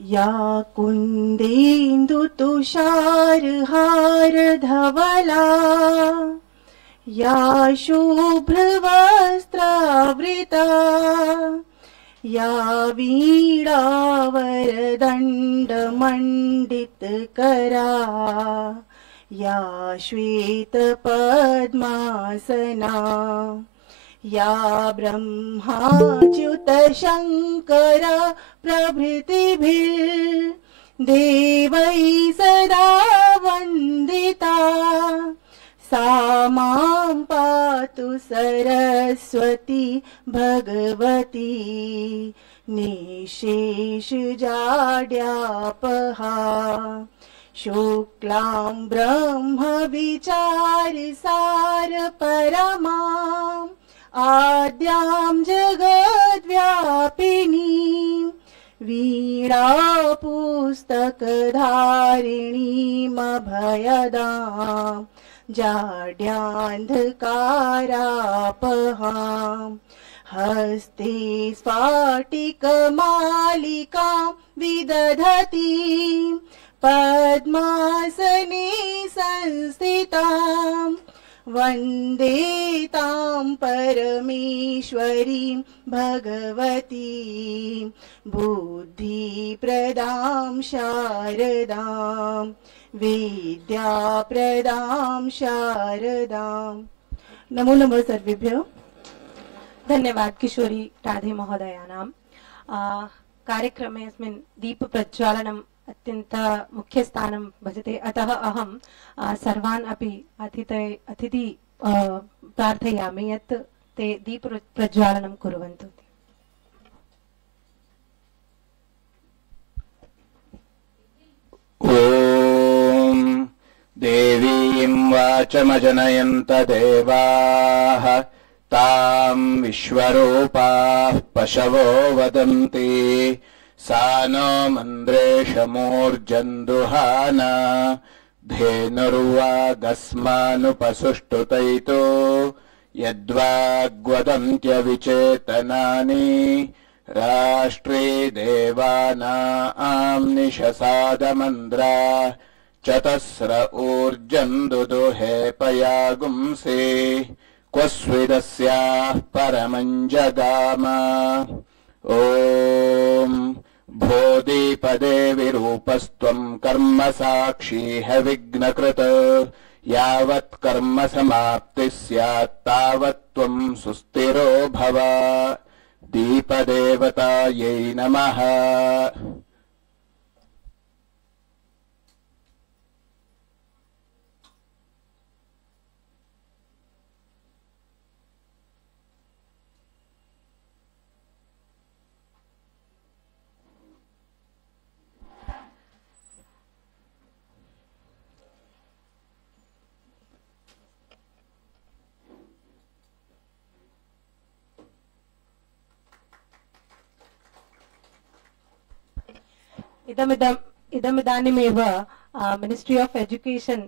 या कुन्देन्दुतुषारहारधवला या शुभ्रवस्त्रावृता या वीणावरदण्डमण्डितकरा या श्वेतपद्मासना या ब्रह्माच्युतशङ्कर प्रभृतिभिर्देवैः सदा वन्दिता सा मां पातु सरस्वती भगवती निःशेषजाड्यापहा शुक्लां ब्रह्मविचारसारपरमाम् आद्यां जगद्व्यापिनीं वीणापुस्तकधारिणीमभयदां जाड्यान्धकारापहां हस्ते स्फाटिकमालिकां विदधतीं पद्मासने संस्थितां वन्दे तां परमेश्वरीं भगवतीं बुद्धिप्रदां शारदां विद्याप्रदां शारदां। नमो नमः सर्वेभ्यो। धन्यवाद किशोरी राधे महोदयानां। कार्यक्रमे अस्मिन् दीपप्रज्वालनम् अत्यंत मुख्य स्थानं भजते, अतः अहं सर्वान् अपि अतिथि प्रार्थयामि यत् ते दीपप्रज्वालनं कुर्वन्तु। ॐ देवीं वाचमजनयन्त देवाः तां विश्वरूपाः पशवो वदन्ति सा नो मन्द्रेशमूर्जन्दुहाना धेनुर्वागस्मानुपसुष्टुतैतो यद्वाग्वदन्त्यविचेतनानि राष्ट्रे देवानां निशसादमन्द्रा चतस्र ऊर्जन्दुदुहे पयागुंसि क्वस्विदस्याः परमं जगाम। ॐ भोदीपदे विरूपस्त्वं कर्म साक्षी विघ्नकृत यावत् कर्म समाप्तिः स्यात् तावत् त्वं सुस्थिरो भव। दीपदेवतायै नमः। इदमिदानीमेव मिनिस्ट्री ऑफ एजुकेशन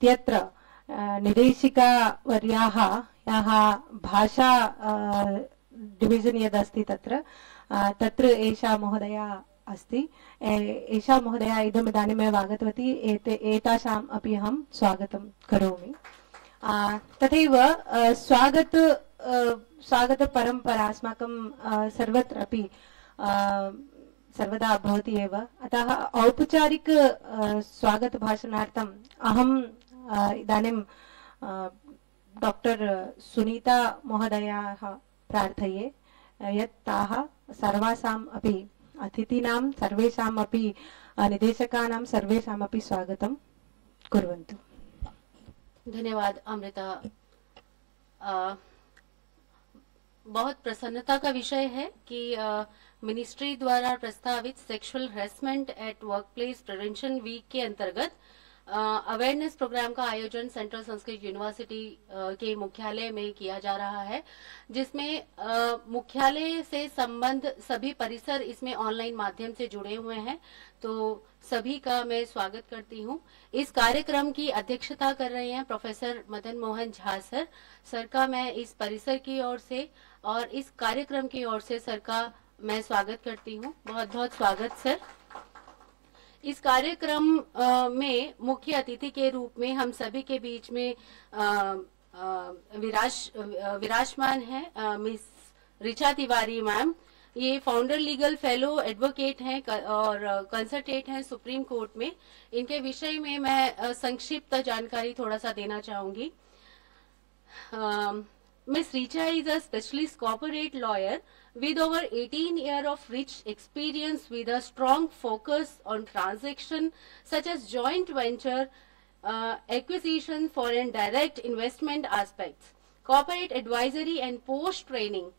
त्यत्र निर्देशिका वर्याः याः भाषा डिविजन यदस्ति तत्र एषा महोदया अस्ति। एषा महोदया इदमिदानीमेव आगतवती। एतासाम् अपि अहं स्वागतं करोमि। तथैव स्वागत परंपरा अस्माकं सर्वत्र अपि सर्वदा भवति एव। अतः औपचारिक स्वागत भाषणार्थम् अहम् इदानीं डॉक्टर सुनीता महोदयाः प्रार्थये यत् ताः सर्वासाम् अपि अतिथीनां सर्वेषाम् अपि निदेशकानां सर्वेषाम् अपि स्वागतं कुर्वन्तु। धन्यवाद अमृता। बहुत प्रसन्नता का विषय है कि मिनिस्ट्री द्वारा प्रस्तावित sexual harassment at workplace prevention week के अंतर्गत अवेयरनेस प्रोग्राम का आयोजन सेंट्रल संस्कृत यूनिवर्सिटी के मुख्यालय में किया जा रहा है, जिसमें मुख्यालय से संबंध सभी परिसर इसमें ऑनलाइन माध्यम से जुड़े हुए हैं। तो सभी का मैं स्वागत करती हूँ। इस कार्यक्रम की अध्यक्षता कर रहे हैं professor Madan Mohan Jha sir. Sir का मैं इस परिसर की ओर से और इस कार्यक्रम की ओर से सर का मैं स्वागत करती हूँ। बहुत बहुत स्वागत सर। इस कार्यक्रम में मुख्य अतिथि के रूप में हम सभी के बीच में विराजमान है मिस ऋचा तिवारी मैम। ये फाउंडर लीगल फेलो एडवोकेट हैं और कंसल्टेंट हैं सुप्रीम कोर्ट में। इनके विषय में मैं संक्षिप्त जानकारी थोड़ा सा देना चाहूंगी। Miss Richa is a specialist corporate lawyer with over 18 years of rich experience with a strong focus on transaction such as joint venture, acquisition, foreign direct investment aspects, corporate advisory and post-training.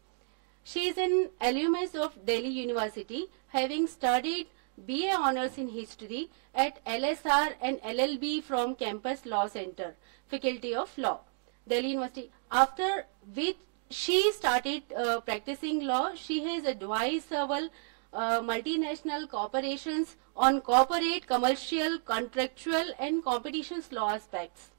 She is an alumnus of Delhi University, having studied BA Honours in History at LSR and LLB from Campus Law Center, Faculty of Law, Delhi University. After which she started practicing law, she has advised several multinational corporations on corporate, commercial, contractual and competitions law aspects.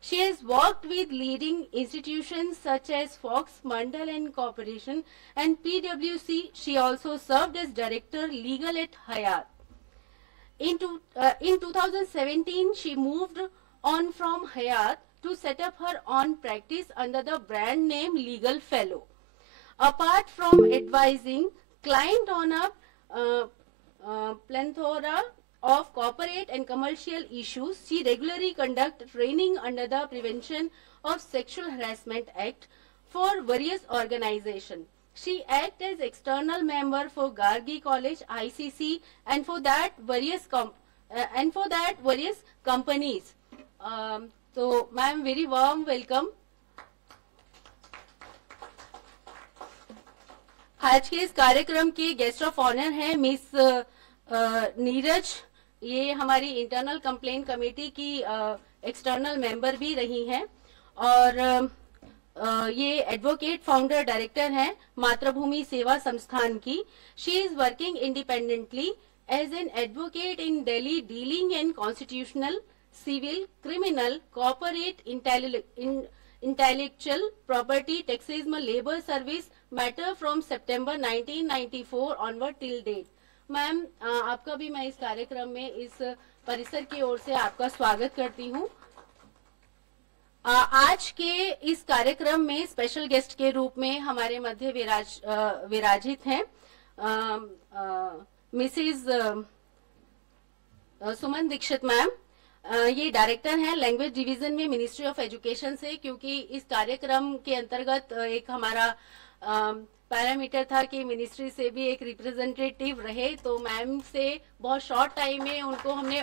She has worked with leading institutions such as Fox, Mandal and Corporation and PwC. She also served as Director Legal at Hyatt. In 2017, she moved on from Hyatt to set up her own practice under the brand name Legal Fellow. Apart from advising client on a plethora of corporate and commercial issues, she regularly conducts training under the Prevention of Sexual Harassment Act for various organizations. She acts as external member for Gargi College, ICC, and for that various companies. So, ma'am, very warm welcome. आज के इस कार्यक्रम के guest of honour हैं miss Neeraj. ये हमारी internal complaint committee की external member भी रही हैं और ये एडवोकेट फाउंडर डायरेक्टर हैं मातृभूमि सेवा संस्थान की। She is working independently as an advocate in Delhi dealing in constitutional, civil, criminal, corporate, intellectual property, taxation, labor service matter from September 1994 onward till date. Ma'am, आपका भी मैं इस कार्यक्रम में इस परिसर की ओर से आपका स्वागत करती हूँ। आज के इस कार्यक्रम में स्पेशल गेस्ट के रूप में हमारे मध्य विराजित हैं मिसेज सुमन दीक्षित मैम। ये डायरेक्टर हैं लैंग्वेज डिवीजन में मिनिस्ट्री ऑफ एजुकेशन से। क्योंकि इस कार्यक्रम के अंतर्गत एक हमारा पैरामीटर था कि मिनिस्ट्री से भी एक रिप्रेजेंटेटिव रहे, तो मैम से बहुत शॉर्ट टाइम में उनको हमने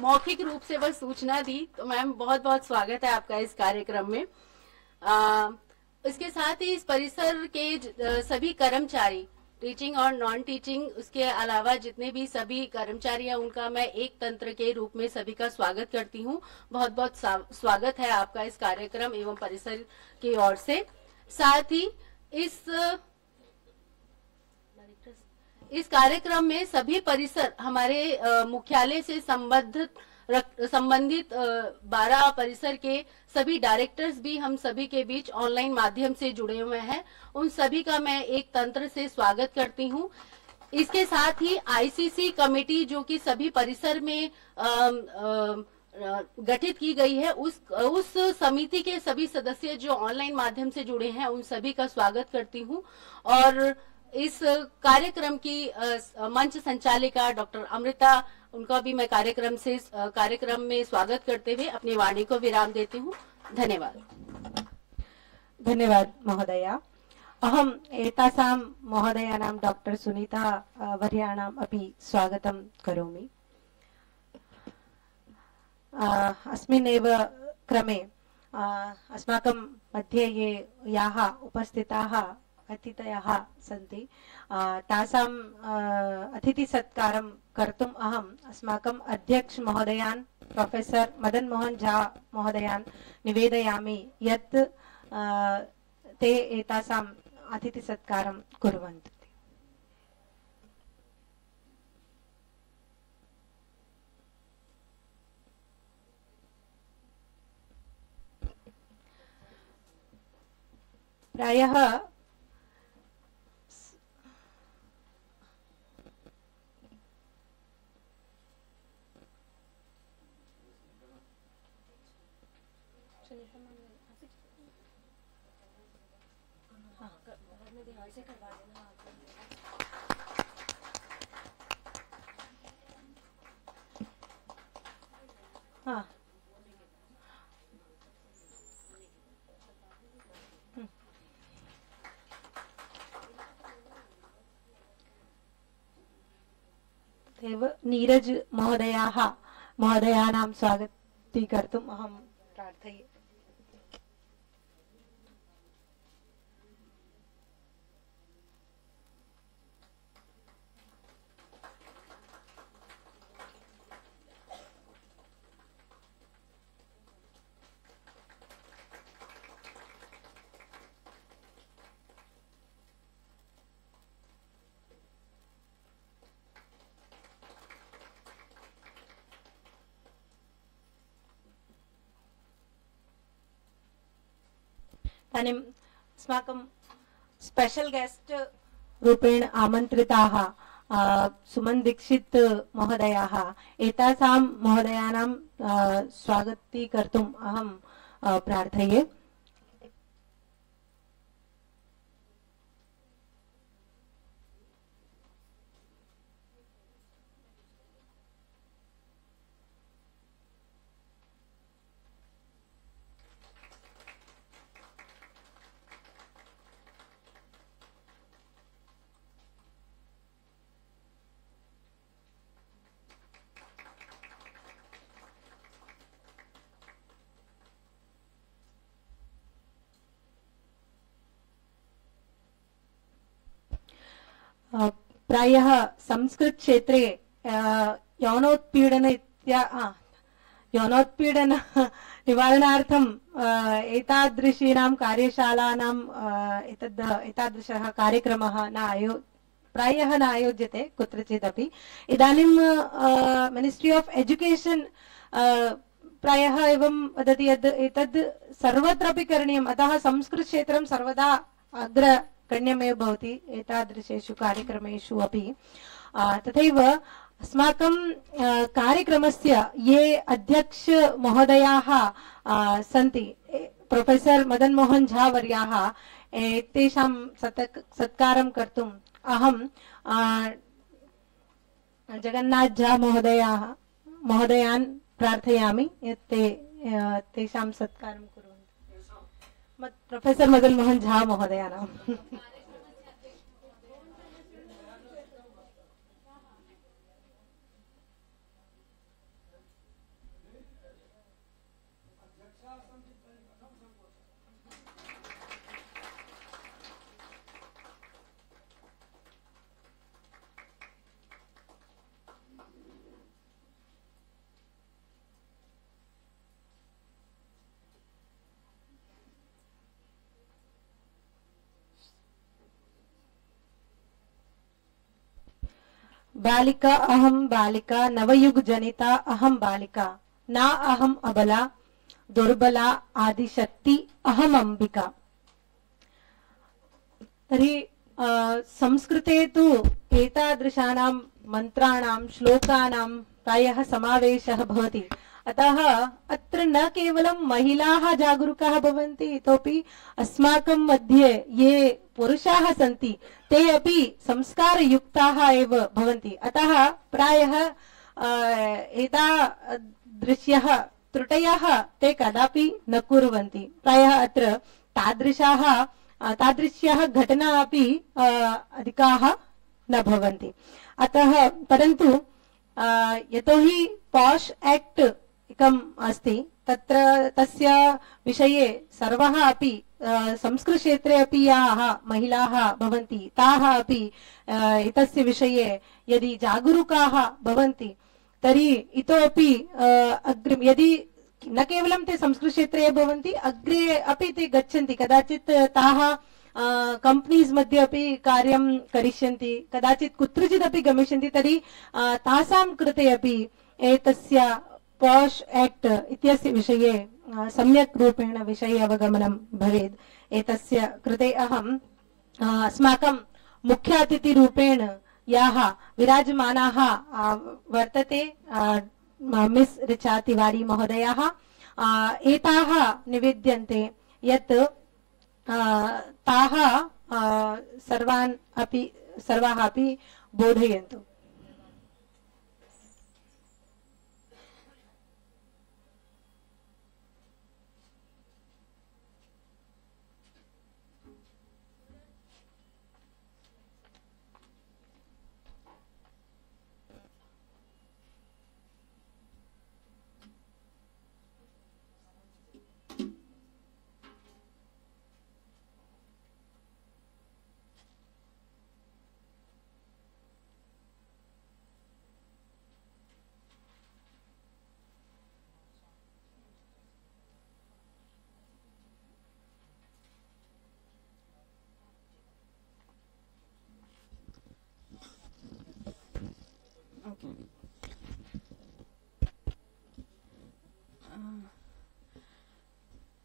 मौखिक रूप से बस सूचना दी। तो मैम बहुत बहुत स्वागत है आपका इस कार्यक्रम में। इसके साथ ही इस परिसर के सभी कर्मचारी, टीचिंग और नॉन टीचिंग, उसके अलावा जितने भी सभी कर्मचारी हैं, उनका मैं एक तंत्र के रूप में सभी का स्वागत करती हूँ। बहुत बहुत स्वागत है आपका इस कार्यक्रम एवं परिसर की ओर से। साथ ही इस कार्यक्रम में सभी परिसर हमारे मुख्यालय से संबंधित 12 परिसर के सभी डायरेक्टर्स भी हम सभी के बीच ऑनलाइन माध्यम से जुड़े हुए हैं। उन सभी का मैं एक तंत्र से स्वागत करती हूँ। इसके साथ ही आईसीसी कमेटी जो कि सभी परिसर में गठित की गई है, उस समिति के सभी सदस्य जो ऑनलाइन माध्यम से जुड़े हैं, उन सभी का स्वागत करती हूँ। और इस कार्यक्रम की मंच संचालिका डॉक्टर अमृता, उनका भी मैं कार्यक्रम में स्वागत करते हुए अपनी वाणी को विराम देती हूँ। धन्यवाद। धन्यवाद महोदया। अहम एतासां महोदयानां डॉक्टर सुनीता वर्याणाम् अपि स्वागतं करोमि। अस्मिन्नेव क्रमे अस्माकं मध्ये याः उपस्थिताः अतिथयः सन्ति, तासाम् अतिथिसत्कारं कर्तुम् अहम् अस्माकम् अध्यक्ष महोदयान् प्रोफेसर मदन मोहन झा महोदयान् निवेदयामि यत् ते एतासाम् अतिथिसत्कारं कुर्वन्तु। प्रायः हाँ तदेव नीरज महोदयानां स्वागतीकर्तुम् अहं प्रार्थये। इदानीम् अस्माकं स्पेशल गेस्ट रूपेण आमन्त्रिताः सुमन दीक्षित महोदयाः, एतासां महोदयानां स्वागतीकर्तुम् अहं प्रार्थये। प्रायः संस्कृत क्षेत्रे यौनोत्पीडन यौनोत्पीडन निवारणार्थं एतादृशीनां कार्यशालानां एतादृशः कार्यक्रमः प्रायः न आयोज्यते कुत्रचिदपि। इदानीं मिनिस्ट्री ऑफ एजुकेशन प्रायः एवं वदति यत् एतद् सर्वत्रापि करणीयम्, अतः संस्कृत क्षेत्रं सर्वदा अग्रगण्यमेव भवति एतादृशेषु कार्यक्रमेषु अपि। तथैव अस्माकं कार्यक्रमस्य ये अध्यक्ष महोदयाः सन्ति, प्रोफेसर मदन मोहन झा वर्याः, तेषां सत्कारं कर्तुम् अहं जगन्नाथ झा महोदयान् प्रार्थयामि यत् ते तेषां सत्कारं कुर्वन्तु। प्रोफेसर मदन मोहन झा महोदयानां बालिका अहम बालिका, नवयुग जनिता अहम बालिका, ना अहम अबला दुर्बला आदिशक्ति अहम अंबिका। तर्हि संस्कृते तु एतादृशानां मंत्राणां श्लोकानां प्रायः समावेशः भवति, अतः अत्र न केवलं महिलाः जागरूकाः भवन्ति, इतोपि अस्माकं मध्ये ये पुरुषाः सन्ति ते अपि संस्कारयुक्ताः एव भवन्ति। अतः प्रायः एतादृश्यः त्रुटयः ते कदापि न कुर्वन्ति। प्रायः अत्र तादृश्यः घटना अपि अधिकाः न भवन्ति। अतः परन्तु यतोहि पॉश एक्ट एकम् अस्ति, तत्र तस्य विषये सर्वः अपि संस्कृत क्षेत्रे अपि याः महिलाः भवन्ति ताः अपि एतस्य विषये यदि जागरूकाः भवन्ति तर्हि इतोपि अग्रे, यदि न केवलं ते संस्कृत क्षेत्रे भवन्ति, अग्रे अपि ते गच्छन्ति, कदाचित् ताः कंपनीज मध्ये अपि कार्यं करिष्यन्ति, कदाचित् कुत्रचिदपि गमिष्यन्ति, तर्हि तासां कृते अपि एतस्य पॉश एक्ट इत्यस्य विषये सम्यक् रूपेण विषये अवगमनं भवेत्। एतस्य कृते अहम् अस्माकं मुख्य अतिथि रूपेण याः विराजमानाः वर्तते मिस ऋचा तिवारी महोदयाः, एताः निवेद्यन्ते यत् ताः सर्वाः अपि बोधयन्तु।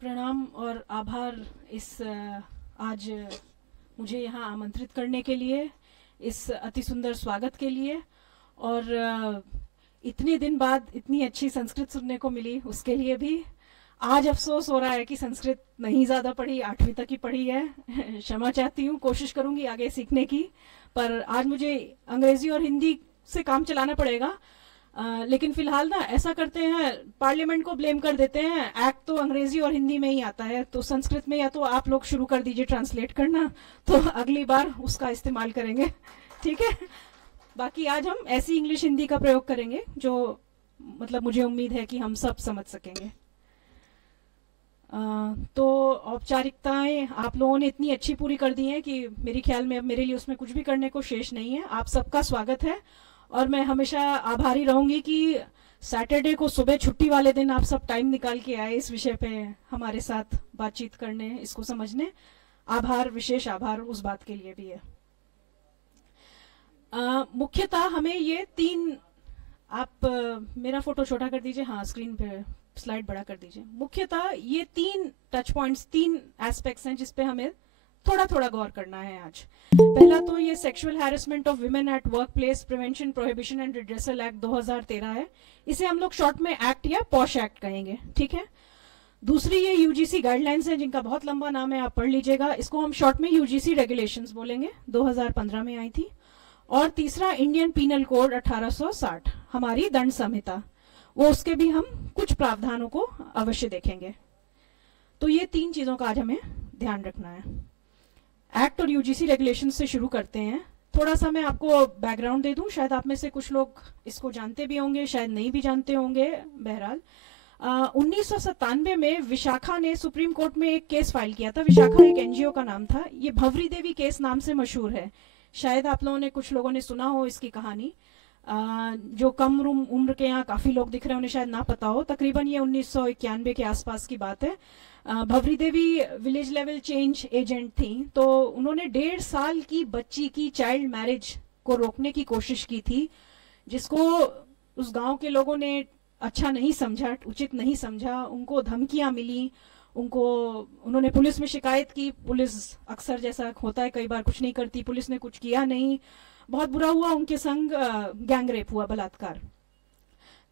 प्रणाम और आभार इस आज मुझे यहाँ आमंत्रित करने के लिए, इस अति सुंदर स्वागत के लिए, और इतने दिन बाद इतनी अच्छी संस्कृत सुनने को मिली उसके लिए भी। आज अफसोस हो रहा है कि संस्कृत नहीं ज़्यादा पढ़ी, 8वीं तक ही पढ़ी है। क्षमा चाहती हूँ, कोशिश करूँगी आगे सीखने की, पर आज मुझे अंग्रेज़ी और हिंदी से काम चलाना पड़ेगा। लेकिन फिलहाल ना ऐसा करते हैं, पार्लियामेंट को ब्लेम कर देते हैं, एक्ट तो अंग्रेजी और हिंदी में ही आता है, तो संस्कृत में या तो आप लोग शुरू कर दीजिए ट्रांसलेट करना, तो अगली बार उसका इस्तेमाल करेंगे, ठीक है। बाकी आज हम ऐसी इंग्लिश हिंदी का प्रयोग करेंगे जो मतलब मुझे उम्मीद है कि हम सब समझ सकेंगे। तो औपचारिकताएं आप लोगों ने इतनी अच्छी पूरी कर दी हैं कि मेरे ख्याल में अब मेरे लिए उसमें कुछ भी करने को शेष नहीं है। आप सबका स्वागत है और मैं हमेशा आभारी रहूंगी कि सैटरडे को सुबह छुट्टी वाले दिन आप सब टाइम निकाल के आए इस विषय पे हमारे साथ बातचीत करने, इसको समझने। आभार, विशेष आभार उस बात के लिए भी है। मुख्यतः हमें ये 3, आप मेरा फोटो छोटा कर दीजिए, हाँ स्क्रीन पे स्लाइड बड़ा कर दीजिए। मुख्यतः ये 3 टच पॉइंट्स, 3 एस्पेक्ट्स हैं जिसपे हमें थोड़ा थोड़ा गौर करना है आज। पहला तो ये sexual harassment of women at work place prevention prohibition and redressal act 2013 है। इसे हम लोग शॉर्ट में एक्ट या पॉश एक्ट कहेंगे, ठीक है। दूसरी ये यूजीसी गाइडलाइंस है जिनका बहुत लंबा नाम है, आप पढ़ लीजिएगा। इसको हम शॉर्ट में यूजीसी रेगुलेशंस बोलेंगे, 2015 में आई थी। और तीसरा इंडियन पीनल कोड 1860, हमारी दंड संहिता, वो उसके भी हम कुछ प्रावधानों को अवश्य देखेंगे। तो ये 3 चीजों का आज हमें ध्यान रखना है। एक्ट और यूजीसी रेगुलेशन से शुरू करते हैं। थोड़ा सा मैं आपको बैकग्राउंड दे दूं, शायद आप में से कुछ लोग इसको जानते भी होंगे, शायद नहीं भी जानते होंगे। बहरहाल 1997 में विशाखा ने सुप्रीम कोर्ट में एक केस फाइल किया था। विशाखा एक एनजीओ का नाम था, ये भवरी देवी केस नाम से मशहूर है। शायद आप लोगों ने, कुछ लोगों ने सुना हो इसकी कहानी। जो कम उम्र के यहाँ काफी लोग दिख रहे हैं उन्हें शायद ना पता हो। तकरीबन ये 1991 के आसपास की बात है। भवरी देवी विलेज लेवल चेंज एजेंट थी, तो उन्होंने 1.5 साल की बच्ची की चाइल्ड मैरिज को रोकने की कोशिश की थी, जिसको उस गांव के लोगों ने अच्छा नहीं समझा, उचित नहीं समझा। उनको धमकियां मिली, उन्होंने पुलिस में शिकायत की। पुलिस अक्सर, जैसा होता है कई बार, कुछ नहीं करती। पुलिस ने कुछ किया नहीं, बहुत बुरा हुआ। उनके संग गैंग रेप हुआ, बलात्कार।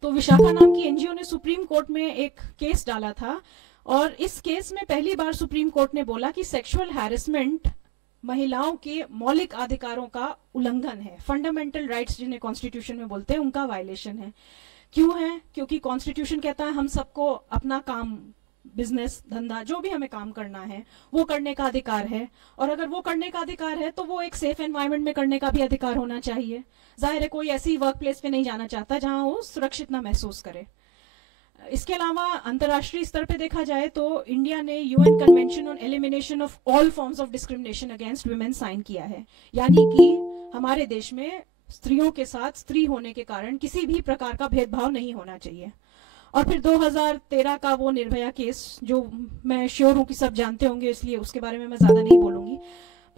तो विशाखा नाम की एनजीओ ने सुप्रीम कोर्ट में एक केस डाला था, और इस केस में पहली बार सुप्रीम कोर्ट ने बोला कि सेक्सुअल हैरेसमेंट महिलाओं के मौलिक अधिकारों का उल्लंघन है। फंडामेंटल राइट्स जिन्हें कॉन्स्टिट्यूशन में बोलते हैं, उनका वायलेशन है। क्यों है? क्योंकि कॉन्स्टिट्यूशन कहता है हम सबको अपना काम, बिजनेस, धंधा, जो भी हमें काम करना है वो करने का अधिकार है। और अगर वो करने का अधिकार है तो वो एक सेफ एनवायरनमेंट में करने का भी अधिकार होना चाहिए। जाहिर है कोई ऐसी वर्क प्लेस पे नहीं जाना चाहता जहां वो सुरक्षित ना महसूस करे। इसके अलावा अंतर्राष्ट्रीय स्तर पे देखा जाए तो इंडिया ने UN convention on elimination of all forms of discrimination against women sign किया है। यानी कि हमारे देश में स्त्रियों के साथ, स्त्री होने के कारण किसी भी प्रकार का भेदभाव नहीं होना चाहिए। और फिर 2013 का वो निर्भया केस, जो मैं श्योर हूं कि सब जानते होंगे, इसलिए उसके बारे में मैं ज्यादा नहीं बोलूंगी।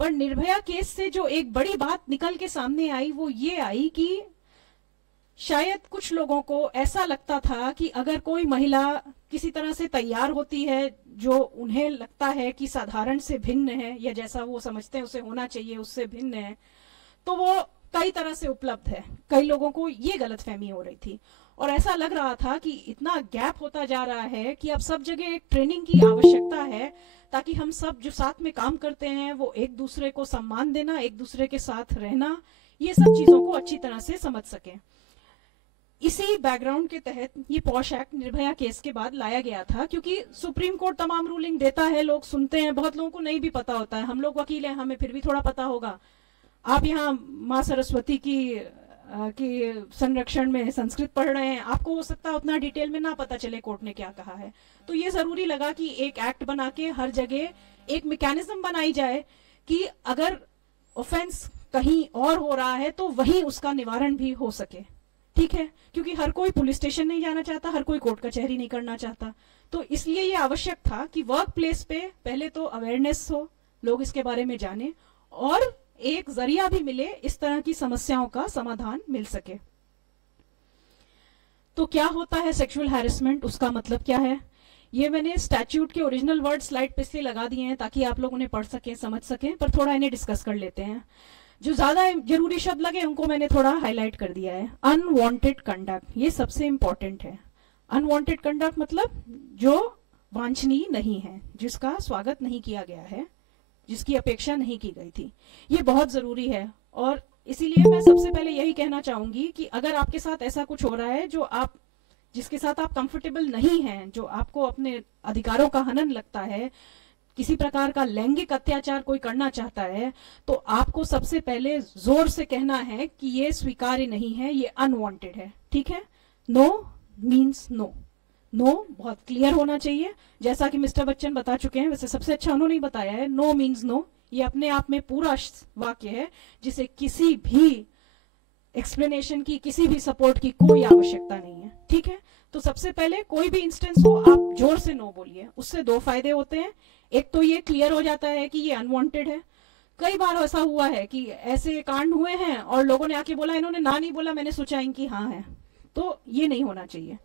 पर निर्भया केस से जो एक बड़ी बात निकल के सामने आई वो ये आई कि शायद कुछ लोगों को ऐसा लगता था कि अगर कोई महिला किसी तरह से तैयार होती है जो उन्हें लगता है कि साधारण से भिन्न है, या जैसा वो समझते हैं उसे होना चाहिए उससे भिन्न है, तो वो कई तरह से उपलब्ध है। कई लोगों को ये गलतफहमी हो रही थी और ऐसा लग रहा था कि इतना गैप होता जा रहा है कि अब सब जगह एक ट्रेनिंग की आवश्यकता है, ताकि हम सब जो साथ में काम करते हैं वो एक दूसरे को सम्मान देना, एक दूसरे के साथ रहना, ये सब चीजों को अच्छी तरह से समझ सकें। इसी बैकग्राउंड के तहत ये पॉश एक्ट निर्भया केस के बाद लाया गया था, क्योंकि सुप्रीम कोर्ट तमाम रूलिंग देता है, लोग सुनते हैं, बहुत लोगों को नहीं भी पता होता है। हम लोग वकील हैं, हमें फिर भी थोड़ा पता होगा। आप यहाँ माँ सरस्वती की संरक्षण में संस्कृत पढ़ रहे हैं, आपको हो सकता है उतना डिटेल में ना पता चले कोर्ट ने क्या कहा है। तो ये जरूरी लगा कि एक एक्ट बना के हर जगह एक मैकेनिज्म बनाई जाए कि अगर ऑफेंस कहीं और हो रहा है तो वहीं उसका निवारण भी हो सके। ठीक है, क्योंकि हर कोई पुलिस स्टेशन नहीं जाना चाहता, हर कोई कोर्ट कचहरी नहीं करना चाहता। तो इसलिए ये आवश्यक था कि वर्क प्लेस पे पहले तो अवेयरनेस हो, लोग इसके बारे में जाने और एक जरिया भी मिले, इस तरह की समस्याओं का समाधान मिल सके। तो क्या होता है सेक्सुअल हैरेसमेंट, उसका मतलब क्या है? ये मैंने स्टैट्यूट के ओरिजिनल वर्ड स्लाइड पे से लगा दिए हैं ताकि आप लोग उन्हें पढ़ सकें, समझ सकें, पर थोड़ा इन्हें डिस्कस कर लेते हैं। जो ज्यादा जरूरी शब्द लगे उनको मैंने थोड़ा हाईलाइट कर दिया है। अनवांटेड कंडक्ट, ये सबसे इंपॉर्टेंट है। अनवांटेड कंडक्ट मतलब जो वांछनीय नहीं है, जिसका स्वागत नहीं किया गया है, जिसकी अपेक्षा नहीं की गई थी, ये बहुत जरूरी है। और इसीलिए मैं सबसे पहले यही कहना चाहूंगी कि अगर आपके साथ ऐसा कुछ हो रहा है जिसके साथ आप कंफर्टेबल नहीं हैं, जो आपको अपने अधिकारों का हनन लगता है, किसी प्रकार का लैंगिक अत्याचार कोई करना चाहता है, तो आपको सबसे पहले जोर से कहना है कि ये स्वीकार्य नहीं है, ये अनवांटेड है। ठीक है, नो मीन्स नो। नो बहुत क्लियर होना चाहिए, जैसा कि मिस्टर बच्चन बता चुके हैं, वैसे सबसे अच्छा उन्होंने ही बताया है। नो मीन्स नो, ये अपने आप में पूरा वाक्य है जिसे किसी भी एक्सप्लेनेशन की, किसी भी सपोर्ट की कोई आवश्यकता नहीं है। ठीक है, तो सबसे पहले कोई भी इंस्टेंस हो आप जोर से नो बोलिए। उससे दो फायदे होते हैं। एक तो ये क्लियर हो जाता है कि ये अनवांटेड है। कई बार ऐसा हुआ है कि ऐसे कांड हुए हैं और लोगों ने आके बोला, इन्होंने ना नहीं बोला, मैंने सोचा इनकी हाँ है, तो ये नहीं होना चाहिए।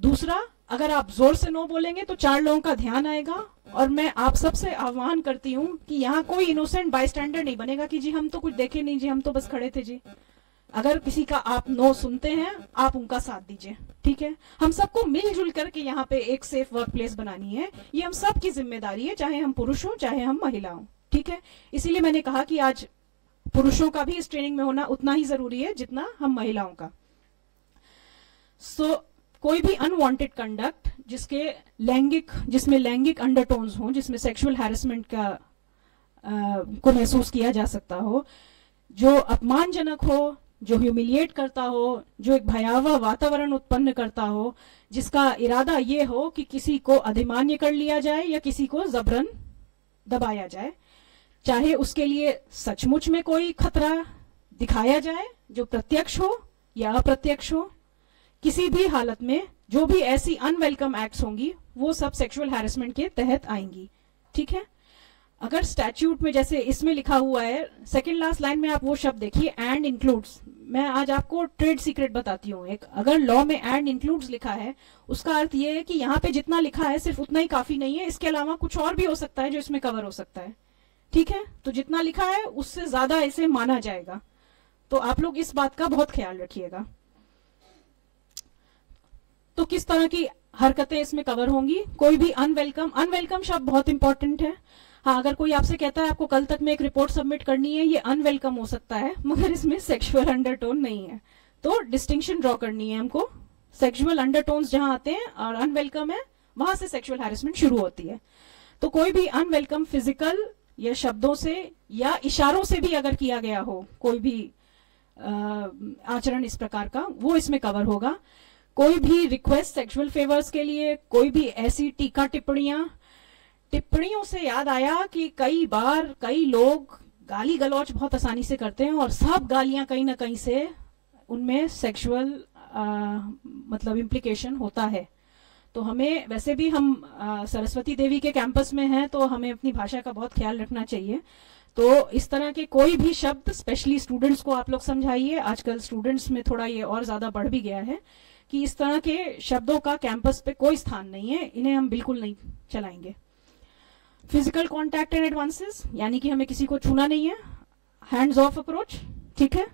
दूसरा, अगर आप जोर से नो बोलेंगे तो चार लोगों का ध्यान आएगा, और मैं आप सबसे आह्वान करती हूँ कि यहाँ कोई इनोसेंट बायस्टैंडर नहीं बनेगा कि जी हम तो कुछ देखे नहीं जी, हम तो बस खड़े थे जी। अगर किसी का आप नो सुनते हैं, आप उनका साथ दीजिए। ठीक है, हम सबको मिलजुल करके यहाँ पे एक सेफ वर्क प्लेस बनानी है, ये हम सब की जिम्मेदारी है, चाहे हम पुरुष हों चाहे हम महिला हों। ठीक है, इसीलिए मैंने कहा कि आज पुरुषों का भी इस ट्रेनिंग में होना उतना ही जरूरी है जितना हम महिलाओं का। कोई भी अनवांटेड कंडक्ट जिसमें लैंगिक अंडरटोन्स हो, जिसमें सेक्सुअल हैरेसमेंट को महसूस किया जा सकता हो, जो अपमानजनक हो, जो ह्यूमिलिएट करता हो, जो एक भयावह वातावरण उत्पन्न करता हो, जिसका इरादा ये हो कि किसी को अधिमान्य कर लिया जाए या किसी को जबरन दबाया जाए, चाहे उसके लिए सचमुच में कोई खतरा दिखाया जाए जो प्रत्यक्ष हो या अप्रत्यक्ष हो, किसी भी हालत में जो भी ऐसी अनवेलकम एक्ट्स होंगी वो सब सेक्सुअल हैरेसमेंट के तहत आएंगी। ठीक है, अगर स्टैट्यूट में जैसे इसमें लिखा हुआ है, सेकंड लास्ट लाइन में आप वो शब्द देखिए, एंड इंक्लूड्स। मैं आज आपको ट्रेड सीक्रेट बताती हूँ एक, अगर लॉ में एंड इंक्लूड्स लिखा है, उसका अर्थ ये है कि यहाँ पे जितना लिखा है सिर्फ उतना ही काफी नहीं है, इसके अलावा कुछ और भी हो सकता है जो इसमें कवर हो सकता है। ठीक है, तो जितना लिखा है उससे ज्यादा इसे माना जाएगा, तो आप लोग इस बात का बहुत ख्याल रखिएगा। तो किस तरह की हरकतें इसमें कवर होंगी? कोई भी अनवेलकम शब्द बहुत इंपॉर्टेंट है। हाँ, अगर कोई आपसे कहता है आपको कल तक में एक रिपोर्ट सबमिट करनी है, ये अनवेलकम हो सकता है, मगर इसमें सेक्सुअल अंडरटोन नहीं है, तो डिस्टिंक्शन ड्रॉ करनी है हमको। सेक्सुअल अंडरटोन्स जहां आते हैं और अनवेलकम है, वहां से सेक्सुअल हैरेसमेंट शुरू होती है। तो कोई भी अनवेलकम फिजिकल या शब्दों से या इशारों से भी अगर किया गया हो कोई भी आचरण इस प्रकार का, वो इसमें कवर होगा। कोई भी रिक्वेस्ट सेक्सुअल फेवर्स के लिए, कोई भी ऐसी टीका टिप्पणियों से याद आया कि कई बार कई लोग गाली गलौच बहुत आसानी से करते हैं और सब गालियां कहीं ना कहीं से उनमें सेक्सुअल मतलब इम्प्लीकेशन होता है। तो हमें वैसे भी हम सरस्वती देवी के कैंपस में हैं, तो हमें अपनी भाषा का बहुत ख्याल रखना चाहिए। तो इस तरह के कोई भी शब्द, स्पेशली स्टूडेंट्स को आप लोग समझाइए, आजकल स्टूडेंट्स में थोड़ा ये और ज्यादा बढ़ भी गया है कि इस तरह के शब्दों का कैंपस पे कोई स्थान नहीं है, इन्हें हम बिल्कुल नहीं चलाएंगे। फिजिकल कॉन्टैक्ट एंड एडवांसेस, यानी कि हमें किसी को छूना नहीं है, हैंड्स ऑफ अप्रोच। ठीक है।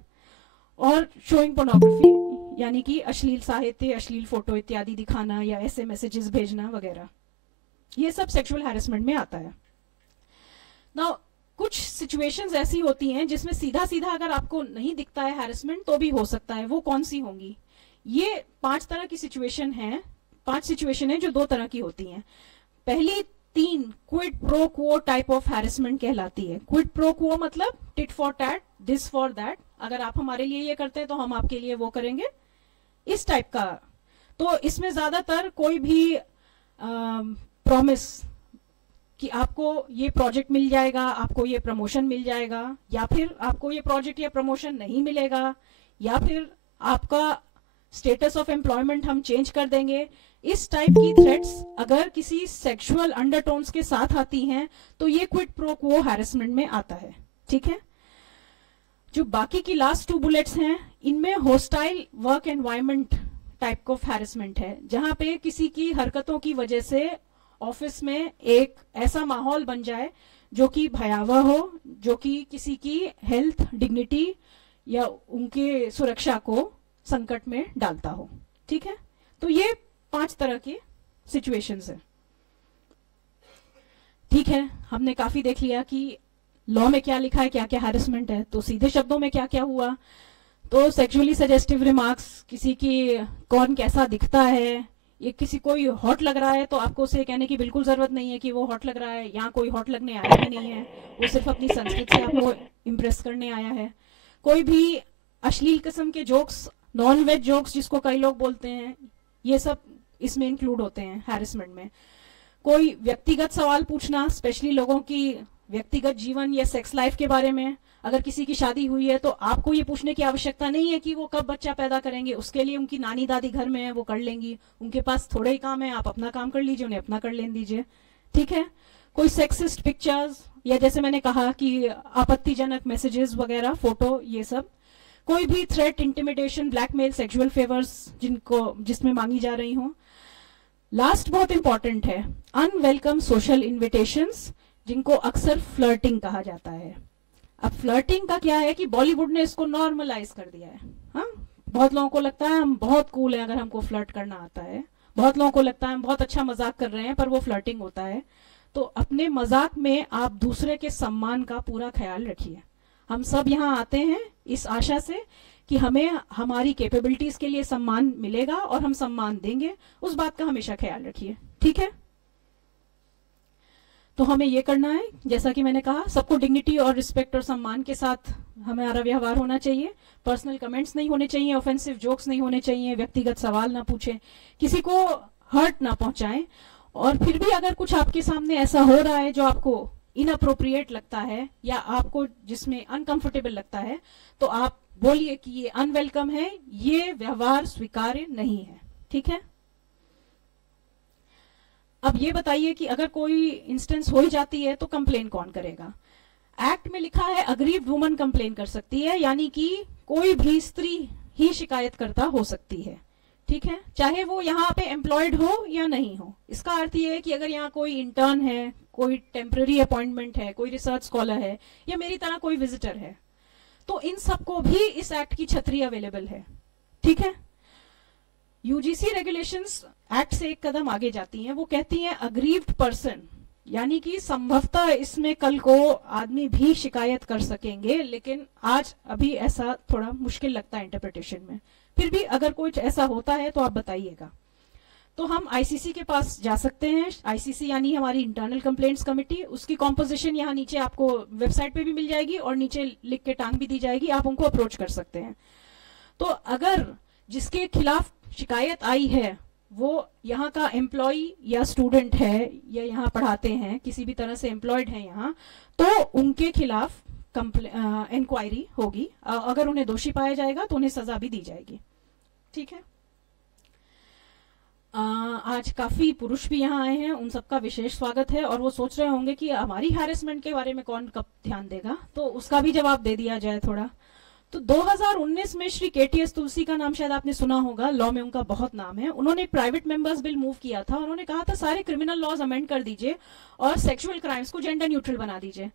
और शोइंग पोर्नोग्राफी यानी कि अश्लील साहित्य, अश्लील फोटो इत्यादि दिखाना या ऐसे मैसेजेस भेजना वगैरह, ये सब सेक्सुअल हैरेसमेंट में आता है। नाउ कुछ सिचुएशंस ऐसी होती हैं जिसमें सीधा सीधा अगर आपको नहीं दिखता है हैरेसमेंट तो भी हो सकता है। वो कौन सी होंगी? ये 5 तरह की सिचुएशन है, 5 सिचुएशन है जो 2 तरह की होती हैं। पहली 3 quid pro quo type of harassment कहलाती है। क्विड प्रो क्वो मतलब tit for tat, this for that, अगर आप हमारे लिए ये करते हैं तो हम आपके लिए वो करेंगे, इस टाइप का। तो इसमें ज्यादातर कोई भी प्रॉमिस कि आपको ये प्रोजेक्ट मिल जाएगा, आपको ये प्रमोशन मिल जाएगा, या फिर आपको ये प्रोजेक्ट या प्रमोशन नहीं मिलेगा, या फिर आपका स्टेटस ऑफ एम्प्लॉयमेंट हम चेंज कर देंगे, इस टाइप की थ्रेट्स अगर किसी सेक्सुअल अंडरटोन्स के साथ आती हैं तो ये क्विड प्रो क्वो हैरेसमेंट में आता है। ठीक है। जो बाकी की लास्ट 2 बुलेट्स हैं, इनमें hostile work environment type of harassment है, जहां पे किसी की हरकतों की वजह से ऑफिस में एक ऐसा माहौल बन जाए जो कि भयावह हो, जो कि किसी की हेल्थ, डिग्निटी या उनके सुरक्षा को संकट में डालता हो। ठीक है। तो ये 5 तरह की सिचुएशंस है। ठीक है, हमने काफी देख लिया कि लॉ में क्या लिखा है, क्या क्या हैरेसमेंट है। तो सीधे शब्दों में क्या क्या हुआ, तो सेक्सुअली सजेस्टिव रिमार्क्स, किसी की कौन कैसा दिखता है, ये किसी कोई हॉट लग रहा है तो आपको उसे कहने की बिल्कुल जरूरत नहीं है कि वो हॉट लग रहा है, यहाँ कोई हॉट लगने आया ही नहीं है, वो सिर्फ अपनी संस्कृति से आपको इम्प्रेस करने आया है। कोई भी अश्लील किस्म के जोक्स, नॉन वेज जोक्स जिसको कई लोग बोलते हैं, ये सब इसमें इंक्लूड होते हैं हैरेसमेंट में। कोई व्यक्तिगत सवाल पूछना, स्पेशली लोगों की व्यक्तिगत जीवन या सेक्स लाइफ के बारे में। अगर किसी की शादी हुई है तो आपको ये पूछने की आवश्यकता नहीं है कि वो कब बच्चा पैदा करेंगे, उसके लिए उनकी नानी दादी घर में है, वो कर लेंगी, उनके पास थोड़े ही काम है, आप अपना काम कर लीजिए, उन्हें अपना कर लेने दीजिए। ठीक है। कोई सेक्सिस्ट पिक्चर्स, या जैसे मैंने कहा कि आपत्तिजनक मैसेजेस वगैरह, फोटो, ये सब। कोई भी threat, intimidation, blackmail, sexual favours जिसमें मांगी जा रही हो। लास्ट बहुत इंपॉर्टेंट है, अनवेलकम सोशल इन्विटेशंस, जिनको अक्सर फ्लर्टिंग कहा जाता है। अब फ्लर्टिंग का क्या है कि बॉलीवुड ने इसको नॉर्मलाइज कर दिया है। हाँ, बहुत लोगों को लगता है हम बहुत कूल है अगर हमको फ्लर्ट करना आता है, बहुत लोगों को लगता है हम बहुत अच्छा मजाक कर रहे हैं, पर वो फ्लर्टिंग होता है। तो अपने मजाक में आप दूसरे के सम्मान का पूरा ख्याल रखिए। हम सब यहाँ आते हैं इस आशा से कि हमें हमारी कैपेबिलिटीज के लिए सम्मान मिलेगा और हम सम्मान देंगे, उस बात का हमेशा ख्याल रखिए। ठीक है। तो हमें ये करना है, जैसा कि मैंने कहा, सबको डिग्निटी और रिस्पेक्ट और सम्मान के साथ हमारा व्यवहार होना चाहिए। पर्सनल कमेंट्स नहीं होने चाहिए, ऑफेंसिव जोक्स नहीं होने चाहिए, व्यक्तिगत सवाल ना पूछें, किसी को हर्ट ना पहुंचाएं। और फिर भी अगर कुछ आपके सामने ऐसा हो रहा है जो आपको इनअप्रोप्रिएट लगता है या आपको जिसमें अनकंफर्टेबल लगता है, तो आप बोलिए कि ये अनवेलकम है, ये व्यवहार स्वीकार्य नहीं है। ठीक है। अब ये बताइए कि अगर कोई इंस्टेंस हो ही जाती है तो कंप्लेन कौन करेगा? एक्ट में लिखा है अग्रीव्ड वुमन कंप्लेन कर सकती है, यानी कि कोई भी स्त्री ही शिकायतकर्ता हो सकती है। ठीक है। चाहे वो यहाँ पे एम्प्लॉयड हो या नहीं हो। इसका अर्थ ये है कि अगर यहाँ कोई इंटर्न है, कोई टेम्पररी अपॉइंटमेंट है, कोई रिसर्च स्कॉलर है, या मेरी तरह कोई विजिटर है, तो इन सबको भी इस एक्ट की छतरी अवेलेबल है। ठीक है। यूजीसी रेगुलेशंस एक्ट से एक कदम आगे जाती हैं। वो कहती हैं अग्रीव्ड पर्सन, यानी कि संभवतः इसमें कल को आदमी भी शिकायत कर सकेंगे, लेकिन आज अभी ऐसा थोड़ा मुश्किल लगता है इंटरप्रिटेशन में। फिर भी अगर कुछ ऐसा होता है तो आप बताइएगा। तो हम आईसीसी के पास जा सकते हैं। आईसीसी यानी हमारी इंटरनल कंप्लेंट्स कमेटी, उसकी कॉम्पोजिशन यहाँ नीचे आपको वेबसाइट पे भी मिल जाएगी और नीचे लिख के टांग भी दी जाएगी, आप उनको अप्रोच कर सकते हैं। तो अगर जिसके खिलाफ शिकायत आई है वो यहाँ का एम्प्लॉय या स्टूडेंट है या यहाँ पढ़ाते हैं, किसी भी तरह से एम्प्लॉयड है यहाँ, तो उनके खिलाफ इंक्वायरी होगी। अगर उन्हें दोषी पाया जाएगा तो उन्हें सजा भी दी जाएगी। ठीक है। आज काफी पुरुष भी यहाँ आए हैं, उन सबका विशेष स्वागत है। और वो सोच रहे होंगे कि हमारी हैरेसमेंट के बारे में कौन कब ध्यान देगा, तो उसका भी जवाब दे दिया जाए थोड़ा। तो 2019 में श्री केटीएस तुलसी का नाम शायद आपने सुना होगा, लॉ में उनका बहुत नाम है। उन्होंने प्राइवेट मेंबर्स बिल मूव किया था। उन्होंने कहा था सारे क्रिमिनल लॉज अमेंड कर दीजिए और सेक्सुअल क्राइम्स को जेंडर न्यूट्रल बना दीजिए।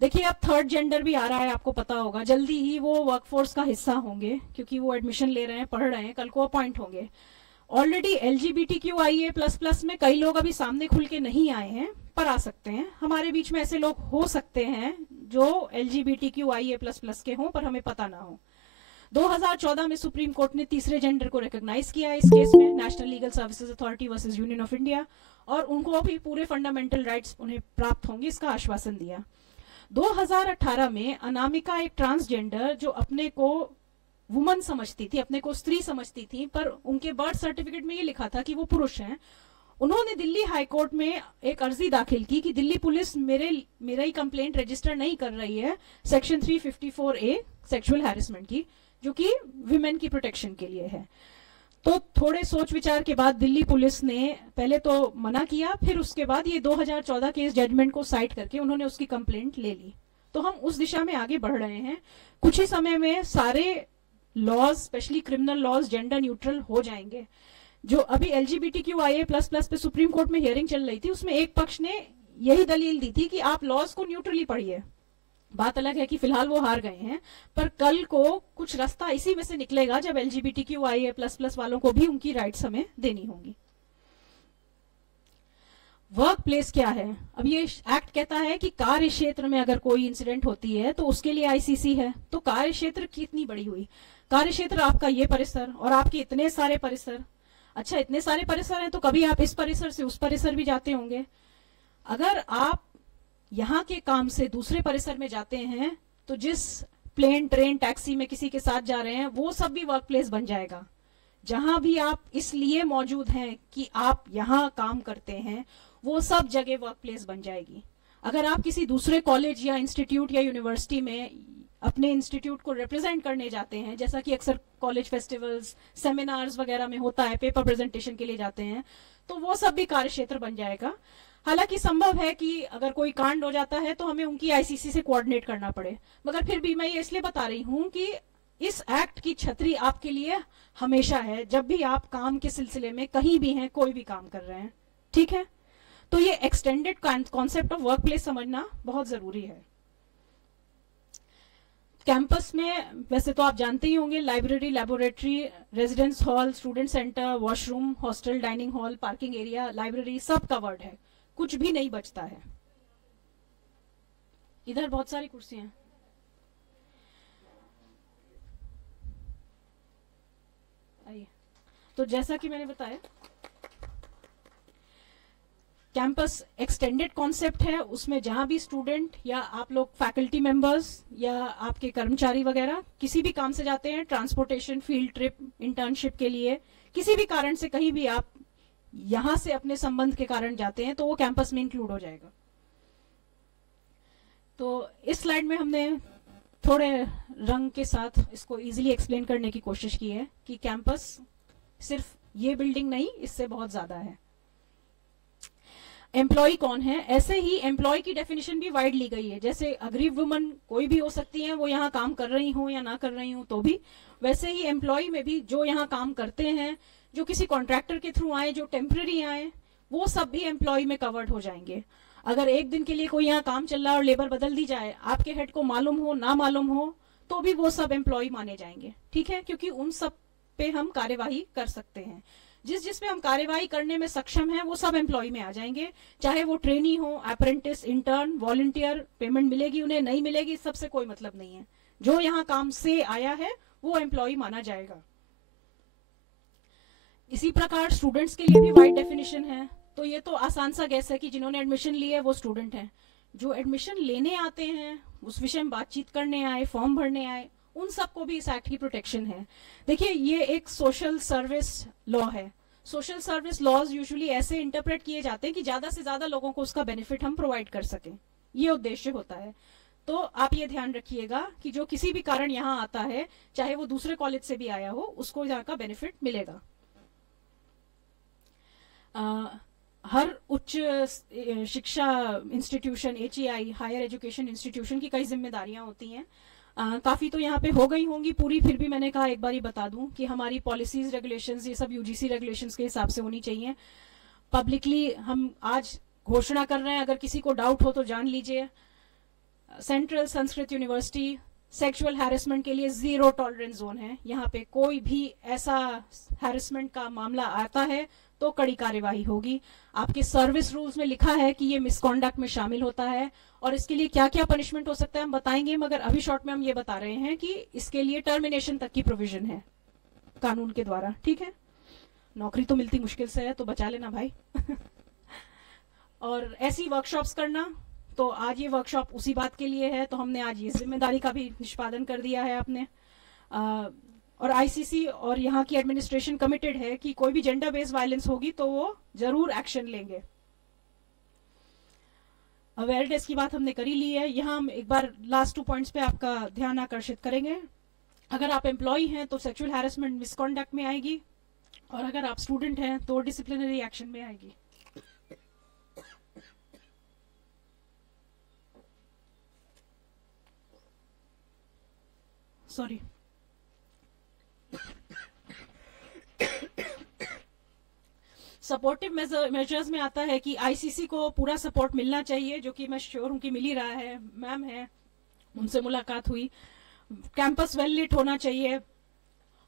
देखिए अब थर्ड जेंडर भी आ रहा है, आपको पता होगा जल्दी ही वो वर्कफोर्स का हिस्सा होंगे, क्योंकि वो एडमिशन ले रहे हैं, पढ़ रहे हैं, कल को अपॉइंट होंगे। ऑलरेडी LGBTQIA++ में कई लोग अभी सामने खुल के नहीं आए हैं, पर आ सकते हैं। हमारे बीच में ऐसे लोग हो सकते हैं जो LGBTQIA++ के हों, पर हमें पता ना हो। 2014 में सुप्रीम कोर्ट ने तीसरे जेंडर को रिकॉग्नाइज किया है इस केस में, national legal services authority versus union of India, और उनको भी पूरे फंडामेंटल राइट्स उन्हें प्राप्त होंगे, इसका आश्वासन दिया। 2018 में अनामिका एक ट्रांसजेंडर जो अपने को वुमन समझती थी, अपने को स्त्री समझती थी, पर उनके बर्थ सर्टिफिकेट में ये लिखा था कि वो पुरुष हैं, उन्होंने दिल्ली हाई कोर्ट में एक अर्जी दाखिल की कि दिल्ली पुलिस मेरा ही कंप्लेंट रजिस्टर नहीं कर रही है सेक्शन 354A सेक्सुअल हैरेसमेंट की, जो कि विमेन की प्रोटेक्शन के लिए है। तो थोड़े सोच विचार के बाद दिल्ली पुलिस ने पहले तो मना किया, फिर उसके बाद ये 2014 के इस जजमेंट को साइट करके उन्होंने उसकी कंप्लेंट ले ली। तो हम उस दिशा में आगे बढ़ रहे हैं। कुछ ही समय में सारे laws, specially criminal laws, gender neutral हो जाएंगे। जो अभी LGBTQIA++ पे सुप्रीम कोर्ट में हियरिंग चल रही थी, उसमें एक पक्ष ने यही दलील दी थी कि आप लॉज को न्यूट्रली पढ़िए। बात अलग है कि फिलहाल वो हार गए हैं, पर कल को कुछ रास्ता इसी में से निकलेगा जब LGBTQIA++ वालों को भी उनकी राइट्स हमें देनी होंगी। वर्क प्लेस क्या है? अब ये एक्ट कहता है कि कार्य क्षेत्र में अगर कोई इंसिडेंट होती है तो उसके लिए ICC है। तो कार्य क्षेत्र कितनी बड़ी हुई? कार्य क्षेत्र आपका ये परिसर और आपके इतने सारे परिसर। अच्छा, इतने सारे परिसर हैं तो कभी आप इस परिसर से उस परिसर भी जाते होंगे। अगर आप यहाँ के काम से दूसरे परिसर में जाते हैं तो जिस प्लेन, ट्रेन, टैक्सी में किसी के साथ जा रहे हैं वो सब भी वर्क प्लेस बन जाएगा। जहां भी आप इसलिए मौजूद हैं कि आप यहाँ काम करते हैं, वो सब जगह वर्क प्लेस बन जाएगी। अगर आप किसी दूसरे कॉलेज या इंस्टीट्यूट या यूनिवर्सिटी में अपने इंस्टीट्यूट को रिप्रेजेंट करने जाते हैं, जैसा कि अक्सर कॉलेज फेस्टिवल्स, सेमिनार्स वगैरह में होता है, पेपर प्रेजेंटेशन के लिए जाते हैं, तो वो सब भी कार्य क्षेत्र बन जाएगा। हालांकि संभव है कि अगर कोई कांड हो जाता है तो हमें उनकी ICC से कोऑर्डिनेट करना पड़े, मगर फिर भी मैं ये इसलिए बता रही हूँ कि इस एक्ट की छतरी आपके लिए हमेशा है, जब भी आप काम के सिलसिले में कहीं भी हैं, कोई भी काम कर रहे हैं। ठीक है, तो ये extended concept of work place समझना बहुत जरूरी है। कैंपस में वैसे तो आप जानते ही होंगे, library, laboratory, residence hall, student centre, washroom, hostel, dining hall, parking area, library, सब कवर्ड है, कुछ भी नहीं बचता है। इधर बहुत सारी कुर्सियां हैं। आइए, तो जैसा कि मैंने बताया, कैंपस एक्सटेंडेड कॉन्सेप्ट है। उसमें जहां भी स्टूडेंट या आप लोग फैकल्टी मेंबर्स या आपके कर्मचारी वगैरह किसी भी काम से जाते हैं, ट्रांसपोर्टेशन, फील्ड ट्रिप, इंटर्नशिप के लिए, किसी भी कारण से कहीं भी आप यहां से अपने संबंध के कारण जाते हैं, तो वो कैंपस में इंक्लूड हो जाएगा। तो इस स्लाइड में हमने थोड़े रंग के साथ इसको इजीली एक्सप्लेन करने की कोशिश की है कि कैंपस सिर्फ ये बिल्डिंग नहीं, इससे बहुत ज्यादा है। एम्प्लॉय कौन है? ऐसे ही एम्प्लॉय की डेफिनेशन भी वाइड ली गई है। जैसे अग्रीव वुमन कोई भी हो सकती है, वो यहाँ काम कर रही हो या ना कर रही हो तो भी, वैसे ही एम्प्लॉय में भी जो यहाँ काम करते हैं, जो किसी कॉन्ट्रैक्टर के थ्रू आए, जो टेम्पररी आए, वो सब भी एम्प्लॉय में कवर्ड हो जाएंगे। अगर एक दिन के लिए कोई यहाँ काम चल रहा है और लेबर बदल दी जाए, आपके हेड को मालूम हो ना मालूम हो, तो भी वो सब एम्प्लॉय माने जाएंगे। ठीक है, क्योंकि उन सब पे हम कार्यवाही कर सकते हैं। जिसमें हम कार्यवाही करने में सक्षम हैं, वो सब एम्प्लॉय में आ जाएंगे। चाहे वो ट्रेनी हो, अप्रेंटिस, इंटर्न, वॉलंटियर, पेमेंट मिलेगी उन्हें, नहीं मिलेगी, सबसे कोई मतलब नहीं है। जो यहाँ काम से आया है वो एम्प्लॉय माना जाएगा। इसी प्रकार स्टूडेंट्स के लिए भी वाइड डेफिनेशन है। तो ये तो आसान सा गैस है कि जिन्होंने एडमिशन ली है वो स्टूडेंट हैं। जो एडमिशन लेने आते हैं, उस विषय में बातचीत करने आए, फॉर्म भरने आए, उन सबको भी इस एक्ट की प्रोटेक्शन है। देखिए, ये एक सोशल सर्विस लॉ है। सोशल सर्विस लॉज यूजुअली ऐसे इंटरप्रेट किए जाते हैं कि ज्यादा से ज्यादा लोगों को उसका बेनिफिट हम प्रोवाइड कर सकें, ये उद्देश्य होता है। तो आप ये ध्यान रखिएगा कि जो किसी भी कारण यहाँ आता है, चाहे वो दूसरे कॉलेज से भी आया हो, उसको यहाँ का बेनिफिट मिलेगा। हर उच्च शिक्षा institution, HEI, higher education institution की कई जिम्मेदारियां होती हैं। काफी तो यहाँ पे हो गई होंगी पूरी, फिर भी मैंने कहा एक बार ही बता दूं कि हमारी पॉलिसीज, रेगुलेशंस, ये सब UGC रेगुलेशंस के हिसाब से होनी चाहिए। पब्लिकली हम आज घोषणा कर रहे हैं, अगर किसी को डाउट हो तो जान लीजिए। Central Sanskrit university sexual harassment के लिए 0 टॉलरेंस जोन है। यहाँ पे कोई भी ऐसा हैरेसमेंट का मामला आता है तो कड़ी कार्यवाही होगी। आपके सर्विस रूल्स में लिखा है कि ये मिसकॉन्डक्ट में शामिल होता है और इसके लिए क्या क्या पनिशमेंट हो सकता है हम बताएंगे, मगर अभी शॉर्ट में हम ये बता रहे हैं कि इसके लिए टर्मिनेशन तक की प्रोविजन है कानून के द्वारा। ठीक है, नौकरी तो मिलती मुश्किल से है, तो बचा लेना भाई। और ऐसी वर्कशॉप्स करना, तो आज ये वर्कशॉप उसी बात के लिए है, तो हमने आज ये जिम्मेदारी का भी निष्पादन कर दिया है आपने। और आईसीसी और यहाँ की एडमिनिस्ट्रेशन कमिटेड है कि कोई भी जेंडर बेस्ड वायलेंस होगी तो वो जरूर एक्शन लेंगे। अवेयरनेस की बात हमने करी ली है। यहाँ हम एक बार लास्ट 2 पॉइंट्स पे आपका ध्यान आकर्षित करेंगे। अगर आप एम्प्लॉय हैं तो सेक्सुअल हैरेसमेंट मिसकॉन्डक्ट में आएगी, और अगर आप स्टूडेंट हैं तो डिसिप्लिनरी एक्शन में आएगी। सॉरी, सपोर्टिव मेजर्स में आता है कि आईसीसी को पूरा सपोर्ट मिलना चाहिए, जो कि मैं श्योर हूं कि मिल ही रहा है। मैम है, उनसे मुलाकात हुई। कैंपस वेल लिट होना चाहिए।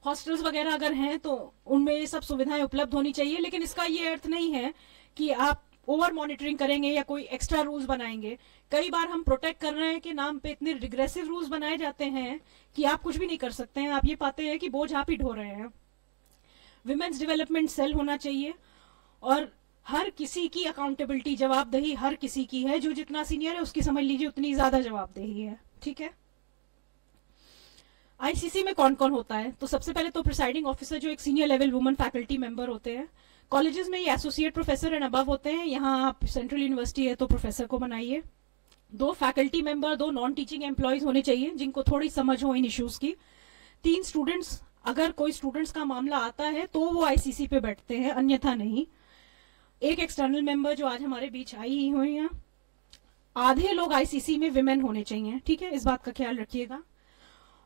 हॉस्टल्स वगैरह अगर हैं तो उनमें ये सब सुविधाएं उपलब्ध होनी चाहिए, लेकिन इसका ये अर्थ नहीं है कि आप ओवर मॉनिटरिंग करेंगे या कोई एक्स्ट्रा रूल्स बनाएंगे। कई बार हम प्रोटेक्ट कर रहे हैं कि नाम पे इतने रिग्रेसिव रूल्स बनाए जाते हैं कि आप कुछ भी नहीं कर सकते हैं। आप ये पाते हैं कि बोझ आप ही ढो रहे हैं। विमेन्स डेवलपमेंट सेल होना चाहिए, और हर किसी की अकाउंटेबिलिटी, जवाबदेही हर किसी की है। जो जितना सीनियर है उसकी समझ लीजिए उतनी ज्यादा जवाबदेही है। ठीक है, आईसीसी में कौन कौन होता है? तो सबसे पहले तो प्रिसाइडिंग ऑफिसर, जो एक senior level woman faculty member होते हैं। कॉलेजेस में ये एसोसिएट प्रोफेसर एंड अबव होते हैं। यहाँ आप सेंट्रल यूनिवर्सिटी है तो प्रोफेसर को बनाइए। 2 faculty member, 2 non teaching employees होने चाहिए जिनको थोड़ी समझ हो इन इश्यूज की। 3 स्टूडेंट्स, अगर कोई स्टूडेंट्स का मामला आता है तो वो आईसीसी पे बैठते हैं, अन्यथा नहीं। 1 एक्सटर्नल मेंबर जो आज हमारे बीच आई हुई हैं। आधे लोग आईसीसी में विमेन होने चाहिए। ठीक है, इस बात का ख्याल रखिएगा।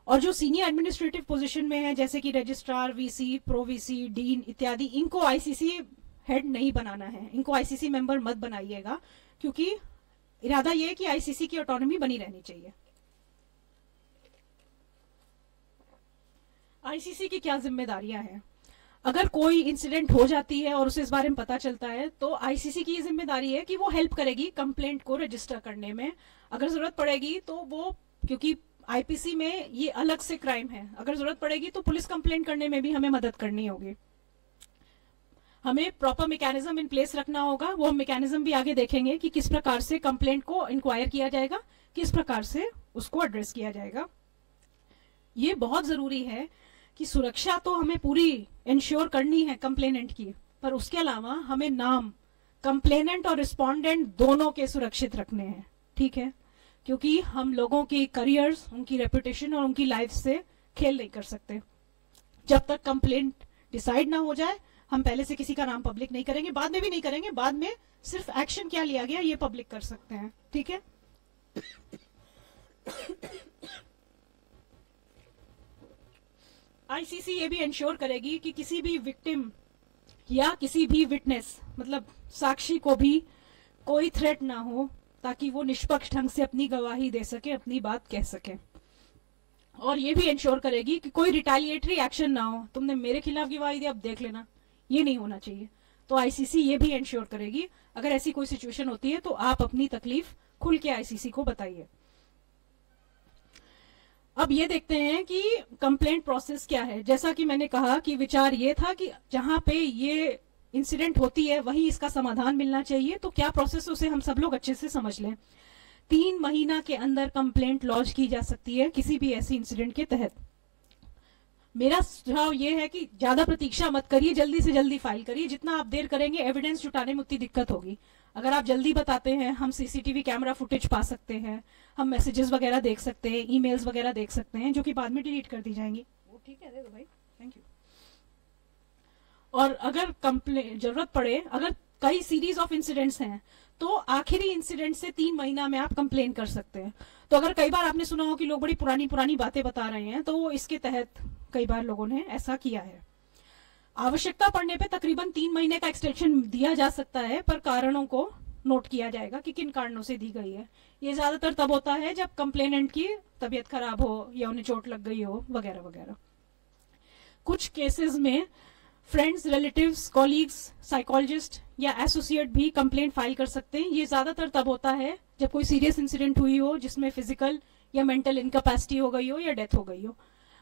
और जो सीनियर एडमिनिस्ट्रेटिव पोजीशन में है, जैसे कि registrar, VC, pro VC, dean इत्यादि, इनको आईसीसी हेड नहीं बनाना है। इनको आईसीसी मेंबर मत बनाइएगा, क्योंकि इरादा ये है कि आईसीसी की ऑटोनॉमी बनी रहनी चाहिए। आईसीसी की क्या जिम्मेदारियां हैं? अगर कोई इंसिडेंट हो जाती है और उसे इस बारे में पता चलता है तो आईसीसी की ये जिम्मेदारी है कि वो हेल्प करेगी कंप्लेंट को रजिस्टर करने में। अगर जरूरत पड़ेगी तो वो, क्योंकि आईपीसी में ये अलग से क्राइम है, अगर जरूरत पड़ेगी तो पुलिस कंप्लेंट करने में भी हमें मदद करनी होगी। हमें प्रॉपर मैकेनिज्म इन प्लेस रखना होगा। वो हम मैकेनिज्म भी आगे देखेंगे कि किस प्रकार से कंप्लेंट को इंक्वायर किया जाएगा, किस प्रकार से उसको एड्रेस किया जाएगा। ये बहुत जरूरी है कि सुरक्षा तो हमें पूरी इंश्योर करनी है कंप्लेनेंट की, पर उसके अलावा हमें नाम कंप्लेनेंट और रिस्पोंडेंट दोनों के सुरक्षित रखने हैं। ठीक है, क्योंकि हम लोगों के करियर्स, उनकी रेपुटेशन और उनकी लाइफ से खेल नहीं कर सकते। जब तक कंप्लेंट डिसाइड ना हो जाए, हम पहले से किसी का नाम पब्लिक नहीं करेंगे, बाद में भी नहीं करेंगे। बाद में सिर्फ एक्शन क्या लिया गया ये पब्लिक कर सकते हैं। ठीक है, आईसीसी ये भी इंश्योर करेगी कि किसी भी विक्टिम या किसी भी विटनेस, मतलब साक्षी को भी कोई थ्रेट ना हो, ताकि वो निष्पक्ष ढंग से अपनी गवाही दे सके, अपनी बात कह सके। और ये भी इंश्योर करेगी कि कोई रिटेलिएटरी एक्शन ना हो, तुमने मेरे खिलाफ गवाही दी अब देख लेना, ये नहीं होना चाहिए। तो आईसीसी ये भी इंश्योर करेगी अगर ऐसी कोई सिचुएशन होती है तो आप अपनी तकलीफ खुल के आईसीसी को बताइए। अब ये देखते हैं कि कंप्लेंट प्रोसेस क्या है। जैसा कि मैंने कहा कि विचार ये था कि जहां पे ये इंसिडेंट होती है वहीं इसका समाधान मिलना चाहिए। तो क्या प्रोसेस, उसे हम सब लोग अच्छे से समझ लें। 3 महीना के अंदर कंप्लेंट लॉन्च की जा सकती है किसी भी ऐसी इंसिडेंट के तहत। मेरा सुझाव ये है कि ज्यादा प्रतीक्षा मत करिए, जल्दी से जल्दी फाइल करिए। जितना आप देर करेंगे एविडेंस जुटाने में उतनी दिक्कत होगी। अगर आप जल्दी बताते हैं, हम सीसीटीवी कैमरा फुटेज पा सकते हैं, हम मैसेजेस वगैरह देख सकते हैं, ईमेल्स वगैरह देख सकते हैं, जो कि बाद में डिलीट कर दी जाएंगी। वो ठीक है, दे दो भाई, थैंक यू। और अगर कंप्लेंट जरूरत पड़े, अगर कई सीरीज ऑफ इंसिडेंट्स हैं तो आखिरी इंसिडेंट से 3 महीना में आप कंप्लेन कर सकते हैं। तो अगर कई बार आपने सुना हो कि लोग बड़ी पुरानी पुरानी बातें बता रहे हैं, तो वो इसके तहत कई बार लोगों ने ऐसा किया है। आवश्यकता पड़ने पे तकरीबन 3 महीने का एक्सटेंशन दिया जा सकता है, पर कारणों को नोट किया जाएगा कि किन कारणों से दी गई है। ये ज़्यादातर तब होता है जब कंप्लेनेंट की तबीयत खराब हो या उन्हें चोट लग गई हो वगैरह वगैरह। कुछ केसेस में फ्रेंड्स, रिलेटिव्स, कॉलीग्स, साइकोलॉजिस्ट या एसोसिएट भी कंप्लेंट फाइल कर सकते हैं। ये ज़्यादातर तब होता है जब कोई सीरियस इंसिडेंट हुई हो जिसमें फिजिकल या मेंटल इनकैपेसिटी हो गई हो या डेथ हो गई हो।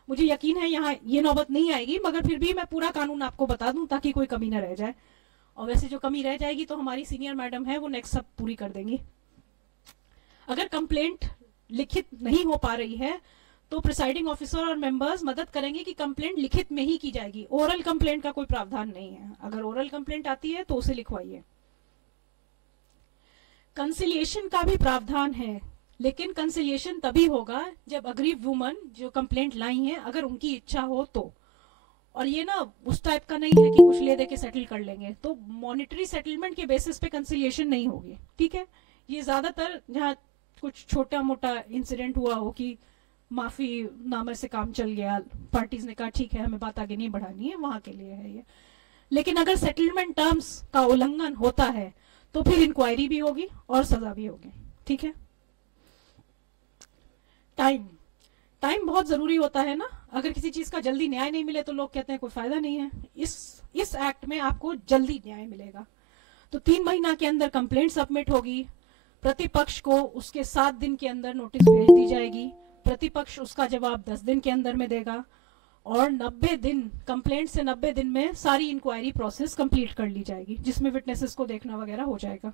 मुझे यकीन है यहाँ ये नौबत नहीं आएगी, मगर फिर भी मैं पूरा कानून आपको बता दूं ताकि कोई कमी न रह जाए। और वैसे जो कमी रह जाएगी तो हमारी सीनियर मैडम है वो नेक्स्ट सब पूरी कर देंगी। अगर कंप्लेंट लिखित नहीं हो पा रही है तो प्रिसाइडिंग ऑफिसर और मेंबर्स मदद करेंगे कि कंप्लेंट लिखित में ही की जाएगी। ओरल कंप्लेंट का कोई प्रावधान नहीं है। अगर ओरल कंप्लेंट आती है तो उसे लिखवाइए। कंसिलिएशन का भी प्रावधान है, लेकिन कंसिलिएशन तभी होगा जब अग्रीव वुमन जो कंप्लेंट लाई हैं अगर उनकी इच्छा हो तो। और ये ना उस टाइप का नहीं है कि कुछ ले दे के सेटल कर लेंगे, तो मॉनिटरी सेटलमेंट के बेसिस पे कंसिलिएशन नहीं होगी, ठीक है। ये ज्यादातर जहाँ कुछ छोटा मोटा इंसिडेंट हुआ हो कि माफी नामे से काम चल गया, पार्टीज ने कहा ठीक है हमें बात आगे नहीं बढ़ानी है, वहां के लिए है ये। लेकिन अगर सेटलमेंट टर्म्स का उल्लंघन होता है तो फिर इंक्वायरी भी होगी और सजा भी होगी, ठीक है। टाइम बहुत जरूरी होता है ना। अगर किसी चीज का जल्दी न्याय नहीं मिले तो लोग कहते हैं कोई फायदा नहीं है। इस एक्ट में आपको जल्दी न्याय मिलेगा। तो 3 महीना के अंदर कंप्लेंट सबमिट होगी, प्रतिपक्ष को उसके 7 दिन के अंदर नोटिस भेज दी जाएगी, प्रतिपक्ष उसका जवाब 10 दिन के अंदर में देगा और 90 दिन, कंप्लेंट से 90 दिन में सारी इंक्वायरी प्रोसेस कंप्लीट कर ली जाएगी जिसमें विटनेसेस को देखना वगैरह हो जाएगा।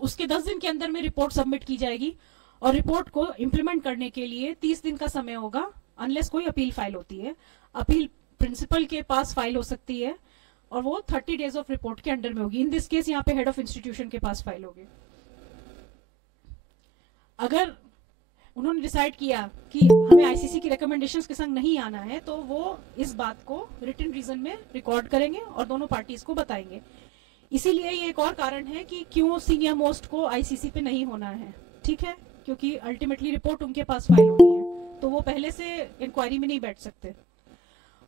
उसके 10 दिन के अंदर में रिपोर्ट सबमिट की जाएगी और रिपोर्ट को इम्प्लीमेंट करने के लिए 30 दिन का समय होगा, अनलेस कोई अपील फाइल होती है। अपील प्रिंसिपल के पास फाइल हो सकती है और वो 30 डेज ऑफ रिपोर्ट के अंडर में होगी। इन दिस केस यहाँ पे हेड ऑफ इंस्टीट्यूशन के पास फाइल होगी। अगर उन्होंने डिसाइड किया कि हमें आईसीसी की रिकमेंडेशंस के संग नहीं आना है तो वो इस बात को रिटन रीजन में रिकॉर्ड करेंगे और दोनों पार्टीज को बताएंगे। इसीलिए ये एक और कारण है कि क्यों सीनियर मोस्ट को आईसीसी पे नहीं होना है, ठीक है, क्योंकि अल्टीमेटली रिपोर्ट उनके पास फाइल होनी है तो वो पहले से इंक्वायरी में नहीं बैठ सकते।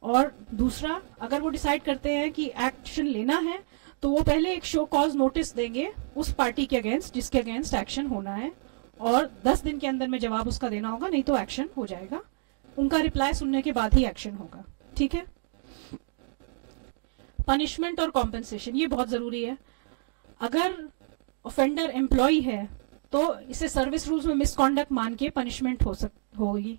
और दूसरा, अगर वो डिसाइड करते हैं कि एक्शन लेना है तो वो पहले एक शो कॉज नोटिस देंगे उस पार्टी के अगेंस्ट जिसके अगेंस्ट एक्शन होना है और 10 दिन के अंदर में जवाब उसका देना होगा, नहीं तो एक्शन हो जाएगा। उनका रिप्लाई सुनने के बाद ही एक्शन होगा, ठीक है। पनिशमेंट और कॉम्पेंसेशन ये बहुत जरूरी है। अगर ऑफेंडर एम्प्लॉय है तो इसे सर्विस रूल्स में मिसकॉन्डक्ट मान के पनिशमेंट होगी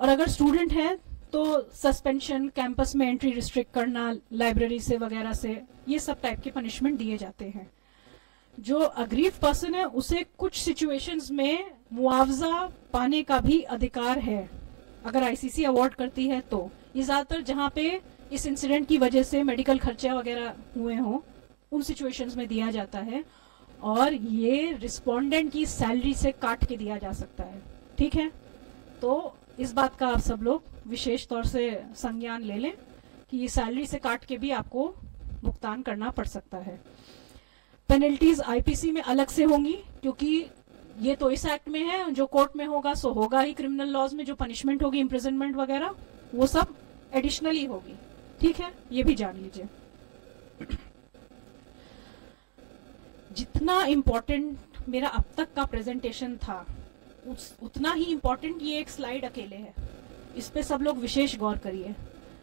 और अगर स्टूडेंट है तो सस्पेंशन, कैंपस में एंट्री रिस्ट्रिक्ट करना, लाइब्रेरी से वगैरह से, ये सब टाइप के पनिशमेंट दिए जाते हैं। जो अग्रीव पर्सन है उसे कुछ सिचुएशंस में मुआवजा पाने का भी अधिकार है अगर आईसीसी अवार्ड करती है तो। ये ज्यादातर जहाँ पे इस इंसिडेंट की वजह से मेडिकल खर्चा वगैरह हुए हों उन सिचुएशंस में दिया जाता है और ये रिस्पोंडेंट की सैलरी से काट के दिया जा सकता है, ठीक है। तो इस बात का आप सब लोग विशेष तौर से संज्ञान ले लें कि ये सैलरी से काट के भी आपको भुगतान करना पड़ सकता है। पेनल्टीज आईपीसी में अलग से होंगी क्योंकि ये तो इस एक्ट में है, जो कोर्ट में होगा सो होगा ही। क्रिमिनल लॉज में जो पनिशमेंट होगी, इम्प्रिजनमेंट वगैरह, वो सब एडिशनली होगी, ठीक है, ये भी जान लीजिए। जितना इम्पोर्टेंट मेरा अब तक का प्रेजेंटेशन था उतना ही इम्पोर्टेंट ये एक स्लाइड अकेले है, इस पे सब लोग विशेष गौर करिए।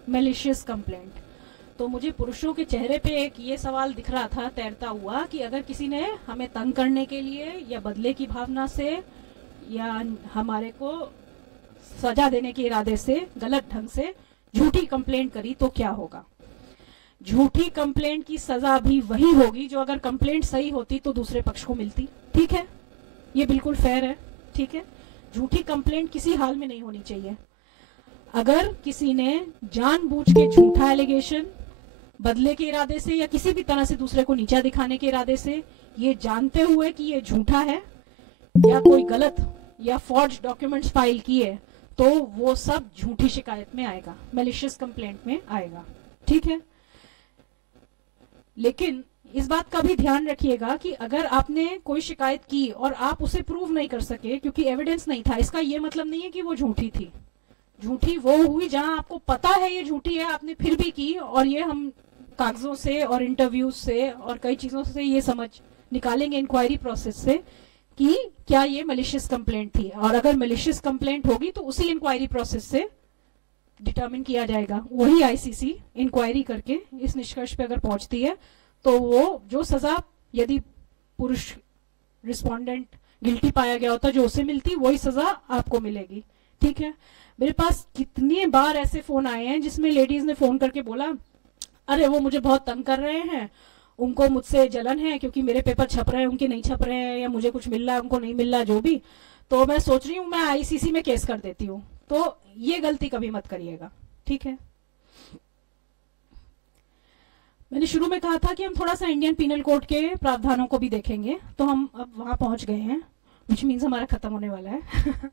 Malicious complaint. तो मुझे पुरुषों के चेहरे पे एक ये सवाल दिख रहा था तैरता हुआ कि अगर किसी ने हमें तंग करने के लिए या बदले की भावना से या हमारे को सजा देने के इरादे से गलत ढंग से झूठी कंप्लेंट करी तो क्या होगा। झूठी कंप्लेंट की सजा भी वही होगी जो अगर कंप्लेंट सही होती तो दूसरे पक्ष को मिलती, ठीक है, ये बिल्कुल फेयर है, ठीक है। झूठी कंप्लेंट किसी हाल में नहीं होनी चाहिए। अगर किसी ने जानबूझ के झूठा एलिगेशन बदले के इरादे से या किसी भी तरह से दूसरे को नीचा दिखाने के इरादे से, ये जानते हुए कि ये झूठा है या कोई गलत या फॉर्ज डॉक्यूमेंट्स फाइल किए, तो वो सब झूठी शिकायत में आएगा, मैलिशियस कंप्लेंट में आएगा, ठीक है। लेकिन इस बात का भी ध्यान रखिएगा कि अगर आपने कोई शिकायत की और आप उसे प्रूव नहीं कर सके क्योंकि एविडेंस नहीं था, इसका ये मतलब नहीं है कि वो झूठी थी। झूठी वो हुई जहां आपको पता है ये झूठी है, आपने फिर भी की, और ये हम कागजों से और इंटरव्यूज से और कई चीजों से ये समझ निकालेंगे इंक्वायरी प्रोसेस से कि क्या ये मैलिशियस कंप्लेंट थी, और अगर मैलिशियस कंप्लेंट होगी तो उसी इंक्वायरी प्रोसेस से डिटरमिन किया जाएगा। वही आईसीसी इंक्वायरी करके इस निष्कर्ष पे अगर पहुंचती है तो वो जो सजा, यदि पुरुष रिस्पोंडेंट गिल्टी पाया गया होता जो उसे मिलती, वही सजा आपको मिलेगी। ठीक है। मेरे पास कितनी बार ऐसे फोन आए हैं जिसमें लेडीज ने फोन करके बोला, अरे वो मुझे बहुत तंग कर रहे हैं, उनको मुझसे जलन है क्योंकि मेरे पेपर छप रहे हैं, उनके नहीं छप रहे हैं, या मुझे कुछ मिल रहा है उनको नहीं मिल रहा, जो भी, तो मैं सोच रही हूँ मैं आईसीसी में केस कर देती हूँ। तो ये गलती कभी मत करिएगा। ठीक है। मैंने शुरू में कहा था कि हम थोड़ा सा इंडियन पीनल कोड के प्रावधानों को भी देखेंगे, तो हम अब वहां पहुंच गए हैं, विच मीन्स हमारा खत्म होने वाला है।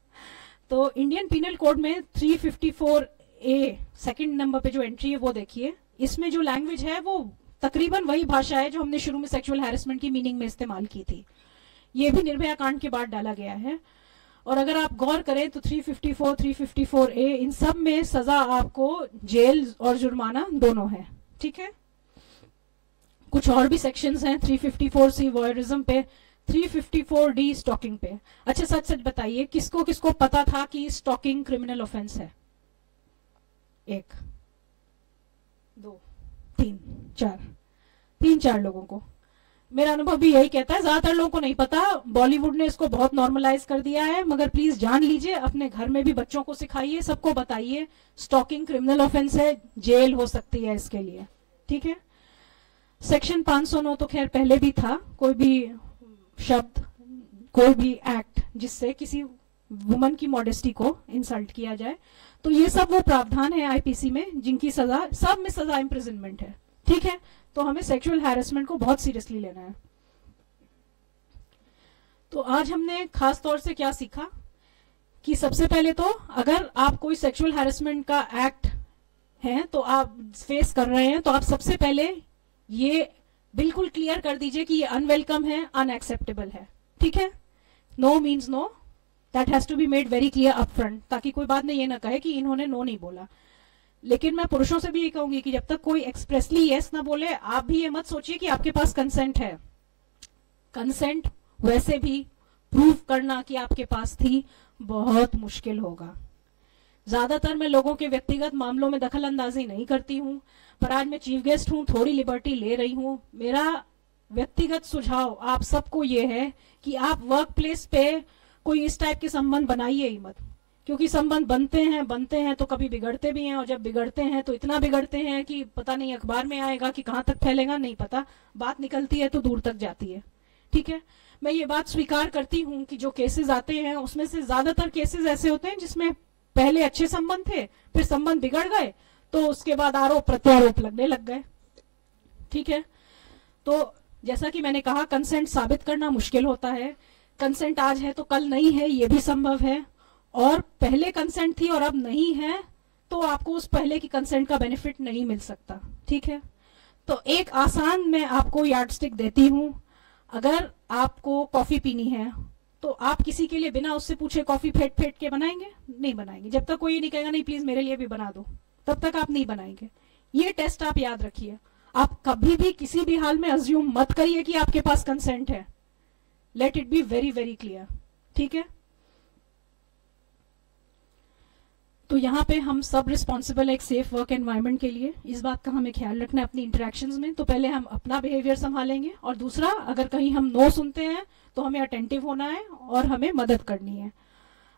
तो इंडियन पीनल कोड में 354A सेकंड नंबर पे जो एंट्री है वो देखिए। इसमें जो लैंग्वेज है वो तकरीबन वही भाषा है जो हमने शुरू में सेक्सुअल हैरेसमेंट की मीनिंग में इस्तेमाल की थी। ये भी निर्भया कांड के बाद डाला गया है। और अगर आप गौर करें तो 354, 354A इन सब में सजा आपको जेल और जुर्माना दोनों है। ठीक है। कुछ और भी सेक्शंस हैं 354C वॉयरिज्म पे, 354D स्टॉकिंग पे। अच्छा सच सच बताइए किसको किसको पता था कि स्टॉकिंग क्रिमिनल ऑफेंस है? 1 2 3 4 3-4 लोगों को। मेरा अनुभव भी यही कहता है, ज्यादातर लोगों को नहीं पता। बॉलीवुड ने इसको बहुत नॉर्मलाइज कर दिया है, मगर प्लीज जान लीजिए, अपने घर में भी बच्चों को सिखाइए, सबको बताइए स्टॉकिंग क्रिमिनल ऑफेंस है, जेल हो सकती है इसके लिए। ठीक है। सेक्शन 509 तो खैर पहले भी था, कोई भी शब्द, कोई भी एक्ट जिससे किसी वुमन की मॉडेस्टी को इंसल्ट किया जाए, तो ये सब वो प्रावधान है आईपीसी में जिनकी सजा, सब में सजा इम्प्रिजनमेंट है। ठीक है। तो हमें सेक्सुअल हैरेसमेंट को बहुत सीरियसली लेना है। तो आज हमने खास तौर से क्या सीखा कि सबसे पहले तो अगर आप कोई सेक्सुअल हैरेसमेंट का एक्ट है तो आप फेस कर रहे हैं, तो आप सबसे पहले ये बिल्कुल क्लियर कर दीजिए कि ये अनवेलकम है, अनएक्सेप्टेबल है। ठीक है। No means no, that has to be made very clear up front, ताकि कोई बात में ये ना कहे कि इन्होंने नो नहीं बोला। लेकिन मैं पुरुषों से भी ये कहूंगी कि जब तक कोई एक्सप्रेसली यस ना बोले, आप भी ये मत सोचिए कि आपके पास कंसेंट है। कंसेंट वैसे भी प्रूव करना कि आपके पास थी बहुत मुश्किल होगा। ज्यादातर मैं लोगों के व्यक्तिगत मामलों में दखल अंदाजी नहीं करती हूँ, पर आज मैं चीफ गेस्ट हूँ, थोड़ी लिबर्टी ले रही हूँ। मेरा व्यक्तिगत सुझाव आप सबको ये है कि आप वर्क प्लेस पे कोई इस टाइप के संबंध बनाइए ही मत, क्योंकि संबंध बनते हैं तो कभी बिगड़ते भी हैं, और जब बिगड़ते हैं तो इतना बिगड़ते हैं कि पता नहीं अखबार में आएगा कि कहाँ तक फैलेगा नहीं पता, बात निकलती है तो दूर तक जाती है। ठीक है। मैं ये बात स्वीकार करती हूँ कि जो केसेस आते हैं उसमें से ज्यादातर केसेस ऐसे होते हैं जिसमें पहले अच्छे संबंध थे, फिर संबंध बिगड़ गए, तो उसके बाद आरोप प्रत्यारोप लगने लग गए। ठीक है। तो जैसा कि मैंने कहा, कंसेंट साबित करना मुश्किल होता है। कंसेंट आज है तो कल नहीं है, ये भी संभव है, और पहले कंसेंट थी और अब नहीं है तो आपको उस पहले की कंसेंट का बेनिफिट नहीं मिल सकता। ठीक है। तो एक आसान मैं आपको यार्डस्टिक देती हूँ। अगर आपको कॉफी पीनी है तो आप किसी के लिए बिना उससे पूछे कॉफी फेंट फेंट के बनाएंगे? नहीं बनाएंगे। जब तक कोई नहीं कहेगा नहीं प्लीज मेरे लिए भी बना दो, तब तक आप नहीं बनाएंगे। ये टेस्ट आप याद रखिए। आप कभी भी किसी भी हाल में अज्यूम मत करिए कि आपके पास कंसेंट है। Let it be very very clear. ठीक है। तो यहाँ पे हम सब रिस्पॉन्सिबल है एक सेफ वर्क एनवायरनमेंट के लिए। इस बात का हमें ख्याल रखना है अपनी इंटरेक्शंस में। तो पहले हम अपना बिहेवियर संभालेंगे, और दूसरा, अगर कहीं हम नो सुनते हैं तो हमें अटेंटिव होना है और हमें मदद करनी है।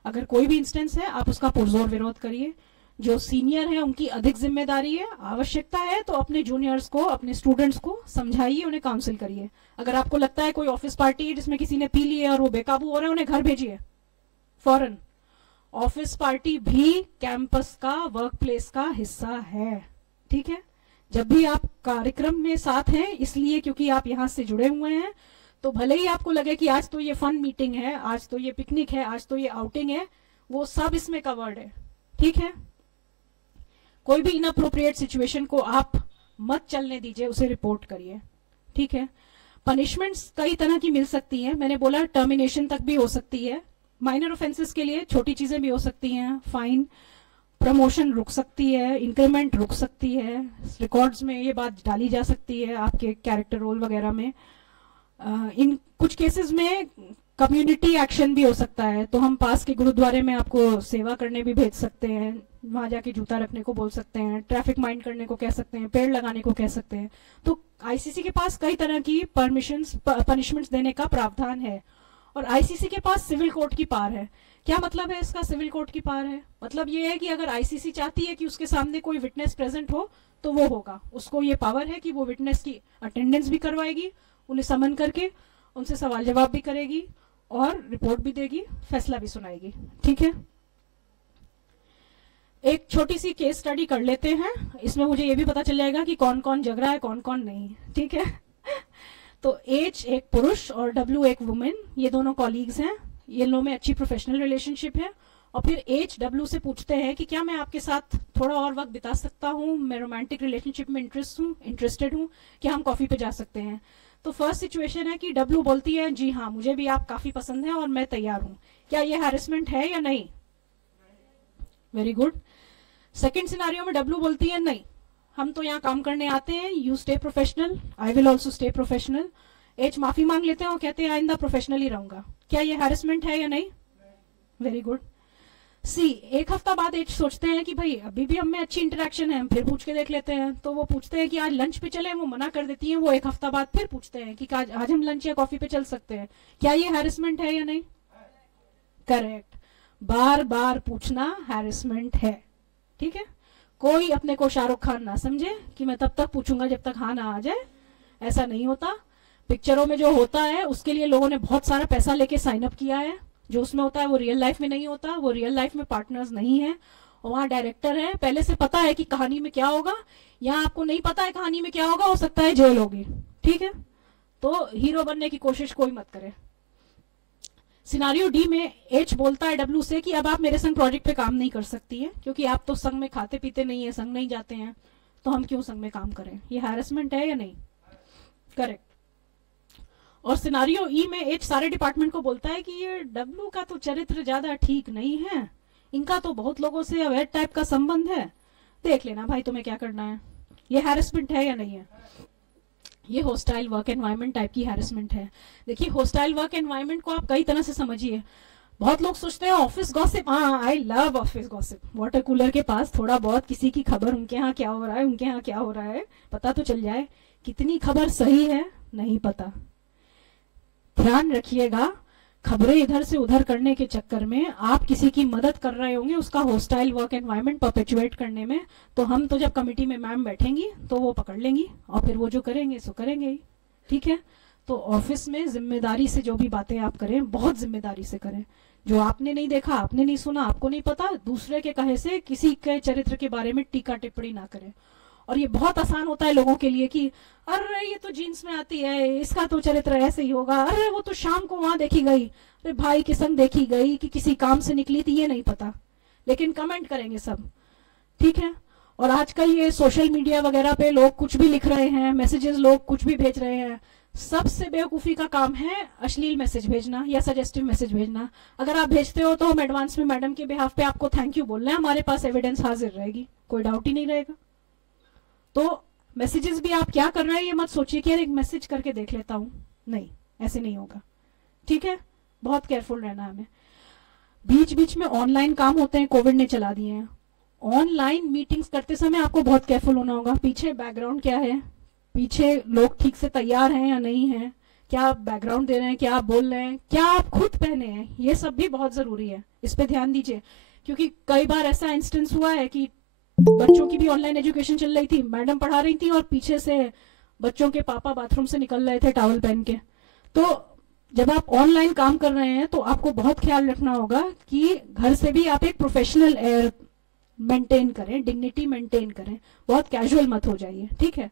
अगर कोई भी इंस्टेंस है आप उसका पुरजोर विरोध करिए। जो सीनियर है उनकी अधिक जिम्मेदारी है, आवश्यकता है तो अपने जूनियर्स को, अपने स्टूडेंट्स को समझाइए, उन्हें काउंसिल करिए। अगर आपको लगता है कोई ऑफिस पार्टी है जिसमें किसी ने पी ली है और वो बेकाबू हो रहे हैं, उन्हें घर भेजिए फौरन। ऑफिस पार्टी भी कैंपस का, वर्क प्लेस का हिस्सा है। ठीक है। जब भी आप कार्यक्रम में साथ हैं, इसलिए क्योंकि आप यहाँ से जुड़े हुए हैं, तो भले ही आपको लगे कि आज तो ये फन मीटिंग है, आज तो ये पिकनिक है, आज तो ये आउटिंग है, वो सब इसमें कवर्ड है। ठीक है। कोई भी इनअप्रोप्रिएट सिचुएशन को आप मत चलने दीजिए, उसे रिपोर्ट करिए। ठीक है। पनिशमेंट्स कई तरह की मिल सकती हैं। मैंने बोला टर्मिनेशन तक भी हो सकती है। माइनर ऑफेंसेस के लिए छोटी चीजें भी हो सकती हैं, फाइन, प्रमोशन रुक सकती है, इंक्रीमेंट रुक सकती है, रिकॉर्ड्स में ये बात डाली जा सकती है आपके कैरेक्टर रोल वगैरह में। इन कुछ केसेस में कम्युनिटी एक्शन भी हो सकता है, तो हम पास के गुरुद्वारे में आपको सेवा करने भी भेज सकते हैं, वहां जाके जूता रखने को बोल सकते हैं, ट्रैफिक माइंड करने को कह सकते हैं, पेड़ लगाने को कह सकते हैं। तो आईसीसी के पास कई तरह की पनिशमेंट्स देने का प्रावधान है, और आईसीसी के पास सिविल कोर्ट की पावर है। क्या मतलब है इसका सिविल कोर्ट की पावर है? मतलब ये है कि अगर आईसीसी चाहती है कि उसके सामने कोई विटनेस प्रेजेंट हो तो वो होगा, उसको ये पावर है कि वो विटनेस की अटेंडेंस भी करवाएगी, उन्हें समन करके उनसे सवाल जवाब भी करेगी और रिपोर्ट भी देगी, फैसला भी सुनाएगी। ठीक है, एक छोटी सी केस स्टडी कर लेते हैं, इसमें मुझे ये भी पता चल जाएगा कि कौन कौन जग रहा है कौन कौन नहीं। ठीक है तो एच एक पुरुष और डब्ल्यू एक वुमेन, ये दोनों कॉलीग्स हैं, ये लोगों में अच्छी प्रोफेशनल रिलेशनशिप है। और फिर एच डब्ल्यू से पूछते हैं कि क्या मैं आपके साथ थोड़ा और वक्त बिता सकता हूँ, मैं रोमांटिक रिलेशनशिप में इंटरेस्टेड हूँ, क्या हम कॉफी पे जा सकते हैं? तो फर्स्ट सिचुएशन है कि डब्ल्यू बोलती है जी हाँ मुझे भी आप काफी पसंद है और मैं तैयार हूँ। क्या ये हैरेसमेंट है या नहीं? Very good. सेकेंड सिनारियो में डब्ल्यू बोलती है नहीं, हम तो यहाँ काम करने आते हैं, you stay professional, I will also stay professional. H माफी मांग लेते हैं और कहते हैं आइंदा प्रोफेशनल ही रहूंगा। क्या ये हैरेसमेंट है या नहीं? Very good. सी एक हफ्ता बाद एच सोचते हैं कि भाई अभी भी हम में अच्छी इंटरेक्शन है, हम फिर पूछ के देख लेते हैं। तो वो पूछते हैं कि आज लंच पे चले, वो मना कर देती हैं। वो एक हफ्ता बाद फिर पूछते हैं कि आज हम लंच या कॉफी पे चल सकते हैं। क्या ये हैरेसमेंट है या नहीं? करेक्ट, बार बार पूछना हैरेसमेंट है। ठीक है, कोई अपने को शाहरुख खान ना समझे कि मैं तब तक पूछूंगा जब तक हाँ ना आ जाए, ऐसा नहीं होता। पिक्चरों में जो होता है उसके लिए लोगों ने बहुत सारा पैसा लेके साइन अप किया है, जो उसमें होता है वो रियल लाइफ में नहीं होता, वो रियल लाइफ में पार्टनर्स नहीं है। और वहाँ डायरेक्टर है, पहले से पता है कि कहानी में क्या होगा, यहाँ आपको नहीं पता है कहानी में क्या होगा, हो सकता है जेल होगी। ठीक है, तो हीरो बनने की कोशिश कोई मत करे। सिनारियो डी में एच बोलता है डब्ल्यू से कि अब आप मेरे संग प्रोजेक्ट पे काम नहीं कर सकती है, क्योंकि आप तो संग में खाते पीते नहीं है, संग नहीं जाते हैं, तो हम क्यों संग में काम करें? ये हैरेसमेंट है या नहीं? करेक्ट। और सिनारियो ई में एच सारे डिपार्टमेंट को बोलता है कि ये डब्ल्यू का तो चरित्र ज्यादा ठीक नहीं है, इनका तो बहुत लोगों से अवैध टाइप का संबंध है, देख लेना भाई तुम्हें क्या करना है। ये हैरेसमेंट है या नहीं है? ये होस्टाइल वर्क एनवायरनमेंट टाइप की हैरेसमेंट है। देखिए होस्टाइल वर्क एनवायरनमेंट को आप कई तरह से समझिए। बहुत लोग सोचते हैं ऑफिस गॉसिप, हाँ I love office gossip, water cooler के पास थोड़ा बहुत किसी की खबर, उनके यहाँ क्या हो रहा है, उनके यहाँ क्या हो रहा है पता तो चल जाए। कितनी खबर सही है नहीं पता। ध्यान रखिएगा, खबरें इधर से उधर करने के चक्कर में आप किसी की मदद कर रहे होंगे उसका होस्टाइल वर्क एनवायरनमेंट परपेचुएट करने में। तो हम तो जब कमेटी में मैम बैठेंगी तो वो पकड़ लेंगी और फिर वो जो करेंगे सो करेंगे ही। ठीक है, तो ऑफिस में जिम्मेदारी से जो भी बातें आप करें बहुत जिम्मेदारी से करें। जो आपने नहीं देखा, आपने नहीं सुना, आपको नहीं पता, दूसरे के कहे से किसी के चरित्र के बारे में टीका टिप्पणी ना करें। और ये बहुत आसान होता है लोगों के लिए कि अरे ये तो जीन्स में आती है, इसका तो चरित्र ऐसे ही होगा, अरे वो तो शाम को वहां देखी गई, अरे भाई के संग देखी गई कि किसी काम से निकली थी, ये नहीं पता, लेकिन कमेंट करेंगे सब। ठीक है, और आजकल ये सोशल मीडिया वगैरह पे लोग कुछ भी लिख रहे हैं, मैसेजेस लोग कुछ भी भेज रहे हैं। सबसे बेवकूफी का काम है अश्लील मैसेज भेजना या सजेस्टिव मैसेज भेजना। अगर आप भेजते हो तो हम एडवांस में मैडम के बिहाफ पे आपको थैंक यू बोल रहे हैं, हमारे पास एविडेंस हाजिर रहेगी, कोई डाउट ही नहीं रहेगा। तो मैसेजेस भी आप क्या कर रहे हैं ये मत सोचिए कि यार एक मैसेज करके देख लेता हूं, नहीं ऐसे नहीं होगा। ठीक है, बहुत केयरफुल रहना है हमें। बीच बीच में ऑनलाइन काम होते हैं, कोविड ने चला दिए हैं। ऑनलाइन मीटिंग्स करते समय आपको बहुत केयरफुल होना होगा। पीछे बैकग्राउंड क्या है, पीछे लोग ठीक से तैयार हैं या नहीं है, क्या आप बैकग्राउंड दे रहे हैं, क्या आप बोल रहे हैं, क्या आप खुद पहने हैं, ये सब भी बहुत जरूरी है, इस पे ध्यान दीजिए। क्योंकि कई बार ऐसा इंस्टेंस हुआ है कि बच्चों की भी ऑनलाइन एजुकेशन चल रही थी, मैडम पढ़ा रही थी और पीछे से बच्चों के पापा बाथरूम से निकल रहे थे टॉवल पहन के। तो जब आप ऑनलाइन काम कर रहे हैं तो आपको बहुत ख्याल रखना होगा कि घर से भी आप एक प्रोफेशनल एयर मेंटेन करें, डिग्निटी मेंटेन करें, बहुत कैजुअल मत हो जाइए। ठीक है,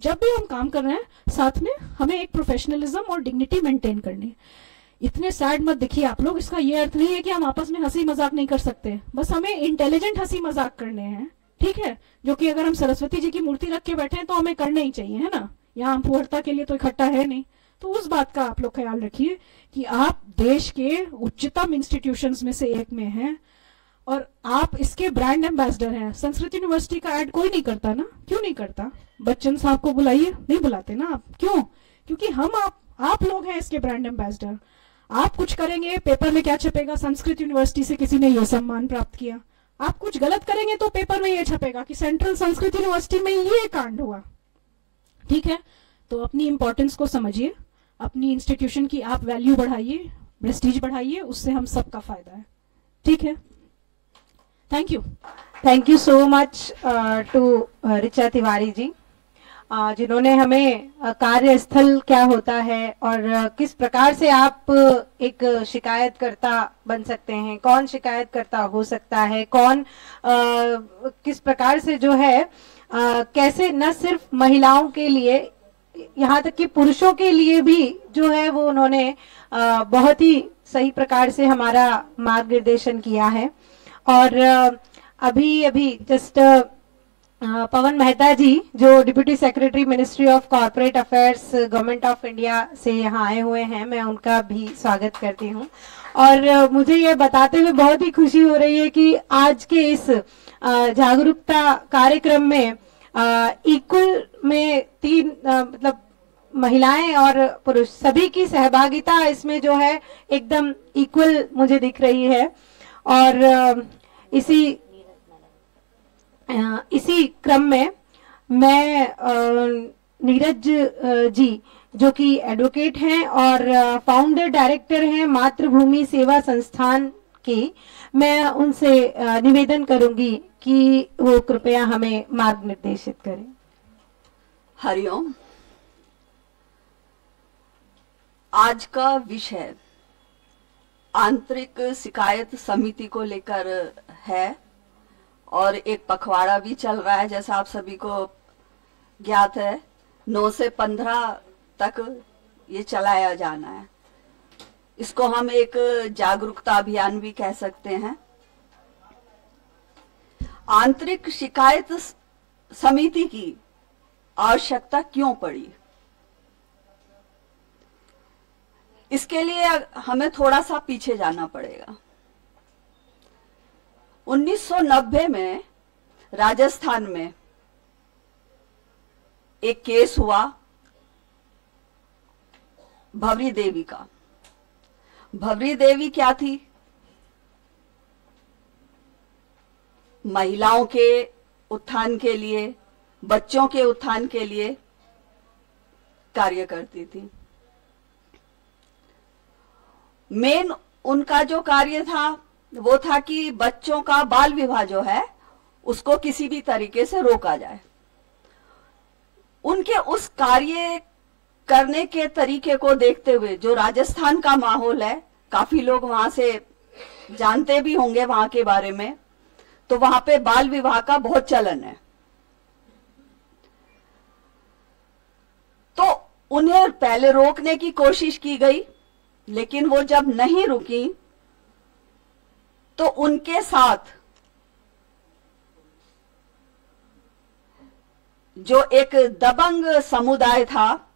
जब भी हम काम कर रहे हैं साथ में हमें एक प्रोफेशनलिज्म और डिग्निटी मेंटेन करनी है। इतने सैड मत दिखिए आप लोग, इसका ये अर्थ नहीं है कि हम आपस में हंसी मजाक नहीं कर सकते, बस हमें इंटेलिजेंट हंसी मजाक करने हैं। ठीक है, जो कि अगर हम सरस्वती जी की मूर्ति रख के बैठे हैं तो हमें करने ही चाहिए, है ना। यहाँ हम फुहरता के लिए तो इकट्ठा है नहीं, तो उस बात का आप लोग ख्याल रखिए कि आप देश के उच्चतम इंस्टीट्यूशंस में से एक में हैं और आप इसके ब्रांड एम्बेसडर हैं। संस्कृत यूनिवर्सिटी का ऐड कोई नहीं करता ना, क्यों नहीं करता? बच्चन साहब को बुलाइए, नहीं बुलाते ना आप, क्यों? क्योंकि हम आप लोग हैं इसके ब्रांड एम्बेसडर। आप कुछ करेंगे, पेपर में क्या छपेगा, संस्कृत यूनिवर्सिटी से किसी ने यह सम्मान प्राप्त किया। आप कुछ गलत करेंगे तो पेपर में यह छपेगा कि सेंट्रल संस्कृत यूनिवर्सिटी में ये कांड हुआ। ठीक है, तो अपनी इंपॉर्टेंस को समझिए, अपनी इंस्टीट्यूशन की आप वैल्यू बढ़ाइए, प्रेस्टीज बढ़ाइए, उससे हम सबका फायदा है। ठीक है, thank you. Thank you so much to Richa Tiwari ji, जिन्होंने हमें कार्यस्थल क्या होता है और किस प्रकार से आप एक शिकायतकर्ता बन सकते हैं, कौन शिकायतकर्ता हो सकता है, कौन किस प्रकार से जो है कैसे न सिर्फ महिलाओं के लिए, यहाँ तक कि पुरुषों के लिए भी जो है वो उन्होंने बहुत ही सही प्रकार से हमारा मार्गदर्शन किया है। और अभी जस्ट पवन मेहता जी, जो deputy secretary ministry of corporate affairs government of India से यहाँ आए हुए हैं, मैं उनका भी स्वागत करती हूँ। और मुझे ये बताते हुए बहुत ही खुशी हो रही है कि आज के इस जागरूकता कार्यक्रम में इक्वल में तीन मतलब महिलाएं और पुरुष सभी की सहभागिता इसमें जो है एकदम इक्वल मुझे दिख रही है। और इसी क्रम में मैं नीरज जी, जो कि एडवोकेट हैं और फाउंडर डायरेक्टर हैं मातृभूमि सेवा संस्थान की, मैं उनसे निवेदन करूंगी कि वो कृपया हमें मार्ग निर्देशित करें। हरिओम। आज का विषय आंतरिक शिकायत समिति को लेकर है और एक पखवाड़ा भी चल रहा है, जैसा आप सभी को ज्ञात है। 9 से 15 तक ये चलाया जाना है। इसको हम एक जागरूकता अभियान भी कह सकते हैं। आंतरिक शिकायत समिति की आवश्यकता क्यों पड़ी, इसके लिए हमें थोड़ा सा पीछे जाना पड़ेगा। 1990 में राजस्थान में एक केस हुआ भवरी देवी का। भवरी देवी क्या थी? महिलाओं के उत्थान के लिए, बच्चों के उत्थान के लिए कार्य करती थी। मेन उनका जो कार्य था वो था कि बच्चों का बाल विवाह जो है उसको किसी भी तरीके से रोका जाए। उनके उस कार्य करने के तरीके को देखते हुए, जो राजस्थान का माहौल है, काफी लोग वहां से जानते भी होंगे वहां के बारे में, तो वहां पे बाल विवाह का बहुत चलन है। तो उन्हें पहले रोकने की कोशिश की गई, लेकिन वो जब नहीं रुकी तो उनके साथ जो एक दबंग समुदाय था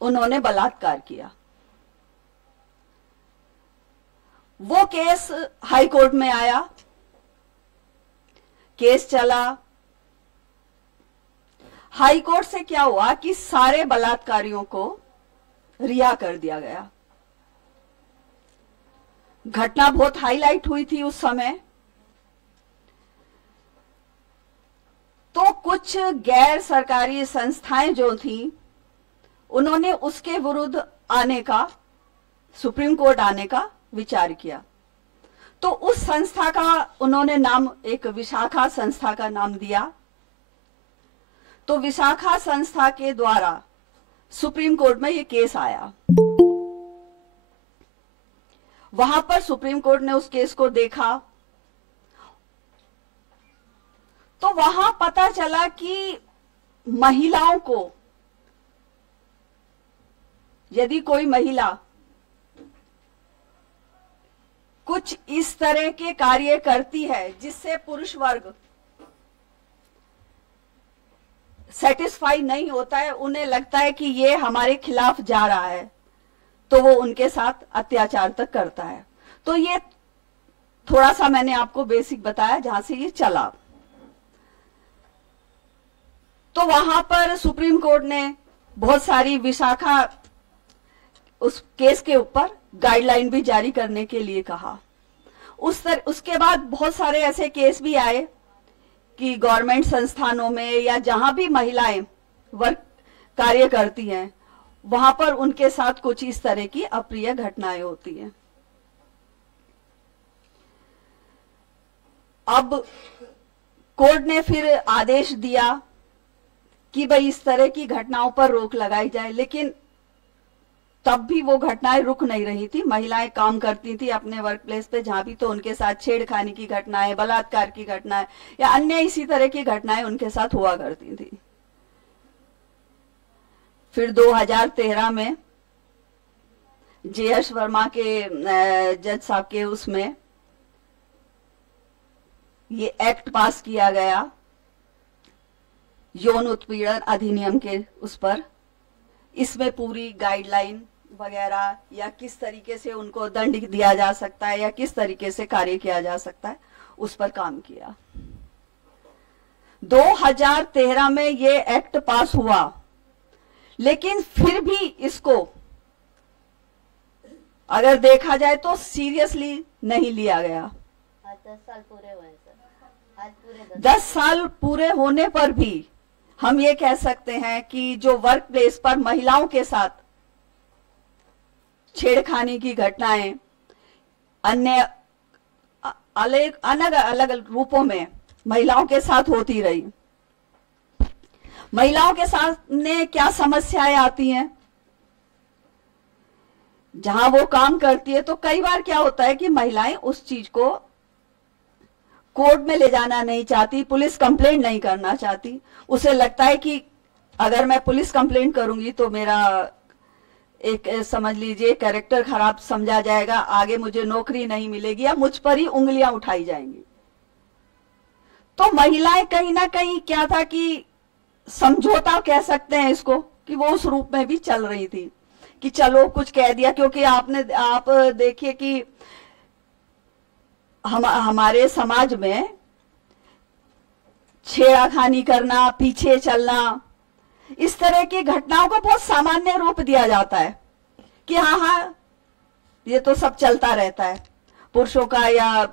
उन्होंने बलात्कार किया। वो केस हाई कोर्ट में आया, केस चला। हाई कोर्ट से क्या हुआ कि सारे बलात्कारियों को रिहा कर दिया गया। घटना बहुत हाईलाइट हुई थी उस समय। तो कुछ गैर सरकारी संस्थाएं जो थी, उन्होंने उसके विरुद्ध आने का, सुप्रीम कोर्ट आने का विचार किया। तो उस संस्था का उन्होंने नाम, एक विशाखा संस्था का नाम दिया। तो विशाखा संस्था के द्वारा सुप्रीम कोर्ट में ये केस आया। वहां पर सुप्रीम कोर्ट ने उस केस को देखा तो वहां पता चला कि महिलाओं को, यदि कोई महिला कुछ इस तरह के कार्य करती है जिससे पुरुष वर्ग सेटिस्फाई नहीं होता है, उन्हें लगता है कि ये हमारे खिलाफ जा रहा है, तो वो उनके साथ अत्याचार तक करता है। तो ये थोड़ा सा मैंने आपको बेसिक बताया जहां से ये चला। तो वहां पर सुप्रीम कोर्ट ने बहुत सारी विशाखा उस केस के ऊपर गाइडलाइन भी जारी करने के लिए कहा। उसके बाद बहुत सारे ऐसे केस भी आए कि गवर्नमेंट संस्थानों में या जहां भी महिलाएं वर्क कार्य करती हैं वहां पर उनके साथ कुछ इस तरह की अप्रिय घटनाएं होती हैं। अब कोर्ट ने फिर आदेश दिया कि भाई इस तरह की घटनाओं पर रोक लगाई जाए, लेकिन तब भी वो घटनाएं रुक नहीं रही थी। महिलाएं काम करती थी अपने वर्क प्लेस पे जहां भी, तो उनके साथ छेड़खानी की घटनाएं, बलात्कार की घटनाएं या अन्य इसी तरह की घटनाएं उनके साथ हुआ करती थी। फिर 2013 में जे.एस. वर्मा के जज साहब के उसमें ये एक्ट पास किया गया यौन उत्पीड़न अधिनियम के उस पर। इसमें पूरी गाइडलाइन वगैरह या किस तरीके से उनको दंड दिया जा सकता है या किस तरीके से कार्य किया जा सकता है उस पर काम किया। 2013 में ये एक्ट पास हुआ, लेकिन फिर भी इसको अगर देखा जाए तो सीरियसली नहीं लिया गया। 10 साल पूरे हुए सर, आज पूरे 10 साल पूरे होने पर भी हम ये कह सकते हैं कि जो वर्क प्लेस पर महिलाओं के साथ छेड़खानी की घटनाएं अन्य अलग अलग रूपों में महिलाओं के साथ होती रही। महिलाओं के सामने क्या समस्याएं आती हैं, जहां वो काम करती है तो कई बार क्या होता है कि महिलाएं उस चीज को कोर्ट में ले जाना नहीं चाहती, पुलिस कंप्लेंट नहीं करना चाहती। उसे लगता है कि अगर मैं पुलिस कंप्लेंट करूंगी तो मेरा एक समझ लीजिए कैरेक्टर खराब समझा जाएगा, आगे मुझे नौकरी नहीं मिलेगी या मुझ पर ही उंगलियां उठाई जाएंगी। तो महिलाएं कहीं ना कहीं क्या था कि समझौता कह सकते हैं इसको, कि वो उस रूप में भी चल रही थी कि चलो कुछ कह दिया। क्योंकि आप देखिए कि हमारे समाज में छेड़खानी करना, पीछे चलना, इस तरह की घटनाओं को बहुत सामान्य रूप दिया जाता है कि हाँ ये तो सब चलता रहता है, पुरुषों का या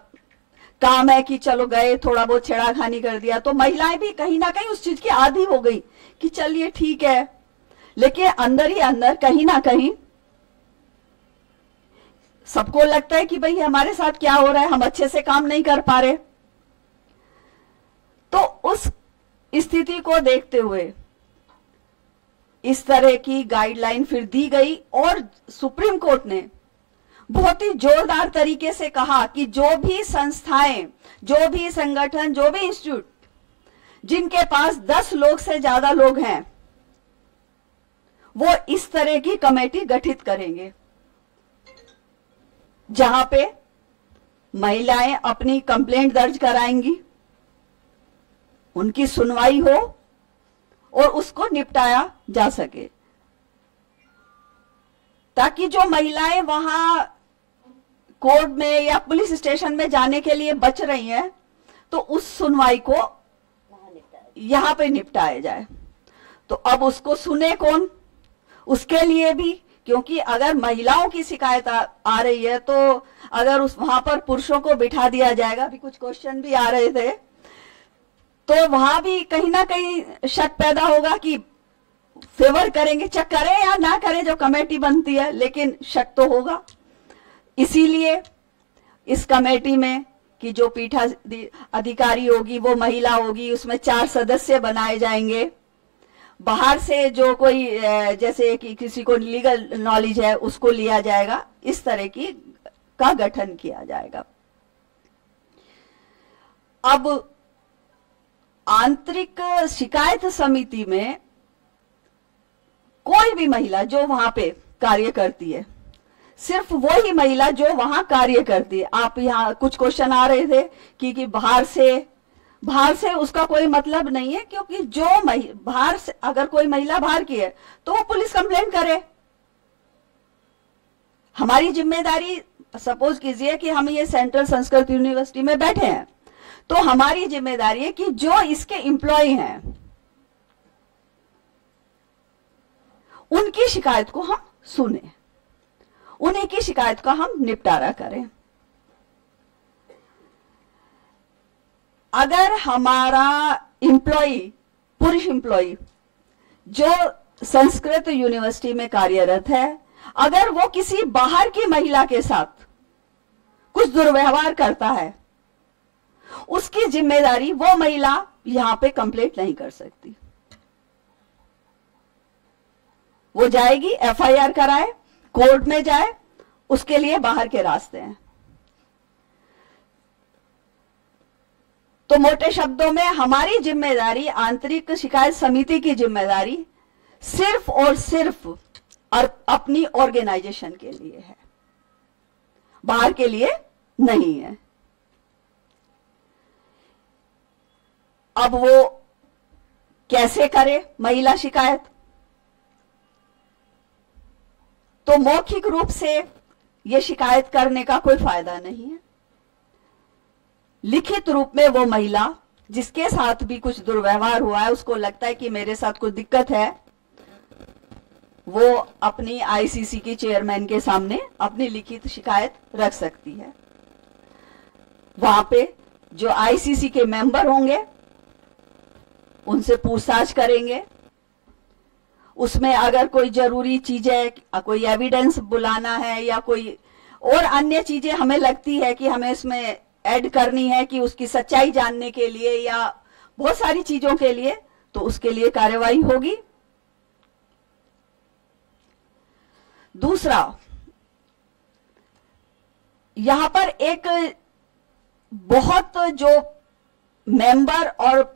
काम है कि चलो गए थोड़ा बहुत छेड़खानी कर दिया। तो महिलाएं भी कहीं ना कहीं उस चीज की आदी हो गई कि चलिए ठीक है, लेकिन अंदर ही अंदर कहीं ना कहीं सबको लगता है कि भाई हमारे साथ क्या हो रहा है, हम अच्छे से काम नहीं कर पा रहे। तो उस स्थिति को देखते हुए इस तरह की गाइडलाइन फिर दी गई और सुप्रीम कोर्ट ने बहुत ही जोरदार तरीके से कहा कि जो भी संस्थाएं, जो भी संगठन, जो भी इंस्टीट्यूट जिनके पास 10 लोग से ज्यादा लोग हैं वो इस तरह की कमेटी गठित करेंगे, जहां पे महिलाएं अपनी कंप्लेंट दर्ज कराएंगी, उनकी सुनवाई हो और उसको निपटाया जा सके, ताकि जो महिलाएं वहां कोर्ट में या पुलिस स्टेशन में जाने के लिए बच रही हैं तो उस सुनवाई को यहां पे निपटाया जाए। तो अब उसको सुने कौन, उसके लिए भी, क्योंकि अगर महिलाओं की शिकायत आ रही है तो अगर वहां पर पुरुषों को बिठा दिया जाएगा, अभी कुछ क्वेश्चन भी आ रहे थे, तो वहां भी कहीं ना कहीं शक पैदा होगा कि फेवर करेंगे, चेक करें या ना करें जो कमेटी बनती है, लेकिन शक तो होगा। इसीलिए इस कमेटी में कि जो पीठाधिकारी होगी वो महिला होगी, उसमें 4 सदस्य बनाए जाएंगे। बाहर से जो कोई जैसे कि किसी को लीगल नॉलेज है उसको लिया जाएगा, इस तरह की का गठन किया जाएगा। अब आंतरिक शिकायत समिति में कोई भी महिला जो वहां पे कार्य करती है, सिर्फ वो ही महिला जो वहां कार्य करती है। आप यहाँ कुछ क्वेश्चन आ रहे थे कि बाहर से उसका कोई मतलब नहीं है, क्योंकि जो बाहर से अगर कोई महिला बाहर की है तो वो पुलिस कंप्लेंट करे। हमारी जिम्मेदारी, सपोज कीजिए कि हम ये सेंट्रल संस्कृत यूनिवर्सिटी में बैठे हैं, तो हमारी जिम्मेदारी है कि जो इसके एम्प्लॉय हैं उनकी शिकायत को हम सुने, उन्हीं की शिकायत का हम निपटारा करें। अगर हमारा एम्प्लॉय, पुरुष एम्प्लॉय जो संस्कृत यूनिवर्सिटी में कार्यरत है, अगर वो किसी बाहर की महिला के साथ कुछ दुर्व्यवहार करता है, उसकी जिम्मेदारी वो महिला यहां पे कंप्लेंट नहीं कर सकती। वो जाएगी, एफआईआर कराए, कोर्ट में जाए, उसके लिए बाहर के रास्ते हैं। तो मोटे शब्दों में हमारी जिम्मेदारी, आंतरिक शिकायत समिति की जिम्मेदारी सिर्फ और सिर्फ अपनी ऑर्गेनाइजेशन के लिए है, बाहर के लिए नहीं है। अब वो कैसे करे महिला शिकायत? तो मौखिक रूप से ये शिकायत करने का कोई फायदा नहीं है। लिखित रूप में वो महिला जिसके साथ भी कुछ दुर्व्यवहार हुआ है, उसको लगता है कि मेरे साथ कुछ दिक्कत है, वो अपनी आईसीसी के चेयरमैन के सामने अपनी लिखित शिकायत रख सकती है। वहां पे जो आईसीसी के मेंबर होंगे उनसे पूछताछ करेंगे, उसमें अगर कोई जरूरी चीजें, कोई एविडेंस बुलाना है या कोई और अन्य चीजें हमें लगती है कि हमें इसमें ऐड करनी है कि उसकी सच्चाई जानने के लिए या बहुत सारी चीजों के लिए, तो उसके लिए कार्रवाई होगी। दूसरा, यहां पर एक बहुत जो मेंबर और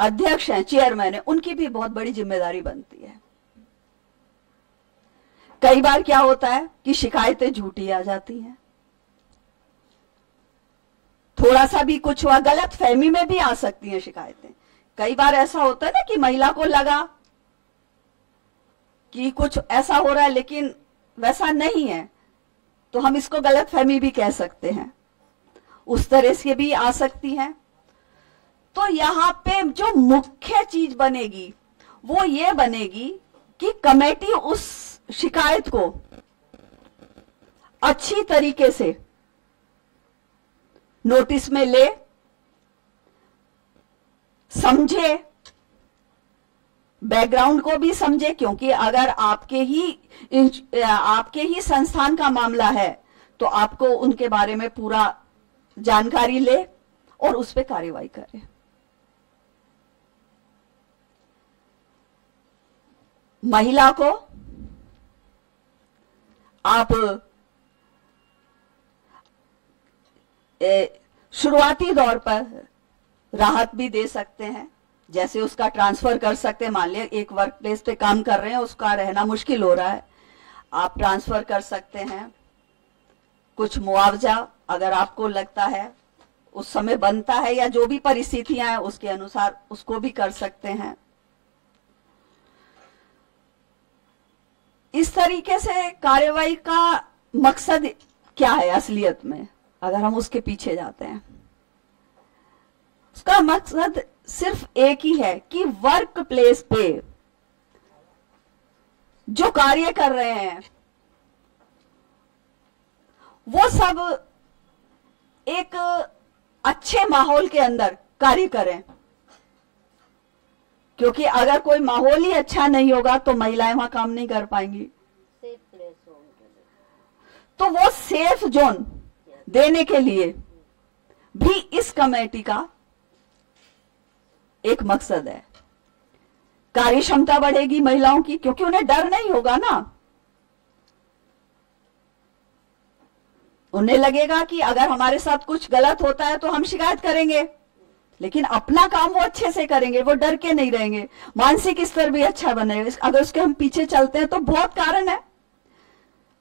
अध्यक्ष हैं, चेयरमैन है, उनकी भी बहुत बड़ी जिम्मेदारी बनती है। कई बार क्या होता है कि शिकायतें झूठी आ जाती हैं, थोड़ा सा भी कुछ हुआ, गलत फहमी में भी आ सकती हैं शिकायतें। कई बार ऐसा होता है ना कि महिला को लगा कि कुछ ऐसा हो रहा है लेकिन वैसा नहीं है, तो हम इसको गलत फहमी भी कह सकते हैं, उस तरह से भी आ सकती हैं। तो यहां पे जो मुख्य चीज बनेगी वो ये बनेगी कि कमेटी उस शिकायत को अच्छी तरीके से नोटिस में ले, समझे, बैकग्राउंड को भी समझे, क्योंकि अगर आपके ही संस्थान का मामला है तो आपको उनके बारे में पूरा जानकारी ले और उस पर कार्रवाई करे। महिला को आप शुरुआती दौर पर राहत भी दे सकते हैं, जैसे उसका ट्रांसफर कर सकते हैं। मान लिया एक वर्क प्लेस पे काम कर रहे हैं, उसका रहना मुश्किल हो रहा है, आप ट्रांसफर कर सकते हैं। कुछ मुआवजा अगर आपको लगता है उस समय बनता है या जो भी परिस्थितियां हैं उसके अनुसार उसको भी कर सकते हैं। इस तरीके से कार्रवाई का मकसद क्या है असलियत में, अगर हम उसके पीछे जाते हैं, उसका मकसद सिर्फ एक ही है कि वर्क प्लेस पे जो कार्य कर रहे हैं वो सब एक अच्छे माहौल के अंदर कार्य करें, क्योंकि अगर कोई माहौल ही अच्छा नहीं होगा तो महिलाएं वहां काम नहीं कर पाएंगी। तो वो सेफ जोन देने के लिए भी इस कमेटी का एक मकसद है। कार्य क्षमता बढ़ेगी महिलाओं की, क्योंकि उन्हें डर नहीं होगा ना, उन्हें लगेगा कि अगर हमारे साथ कुछ गलत होता है तो हम शिकायत करेंगे, लेकिन अपना काम वो अच्छे से करेंगे, वो डर के नहीं रहेंगे। मानसिक स्तर भी अच्छा बनेगा। अगर उसके हम पीछे चलते हैं तो बहुत कारण है,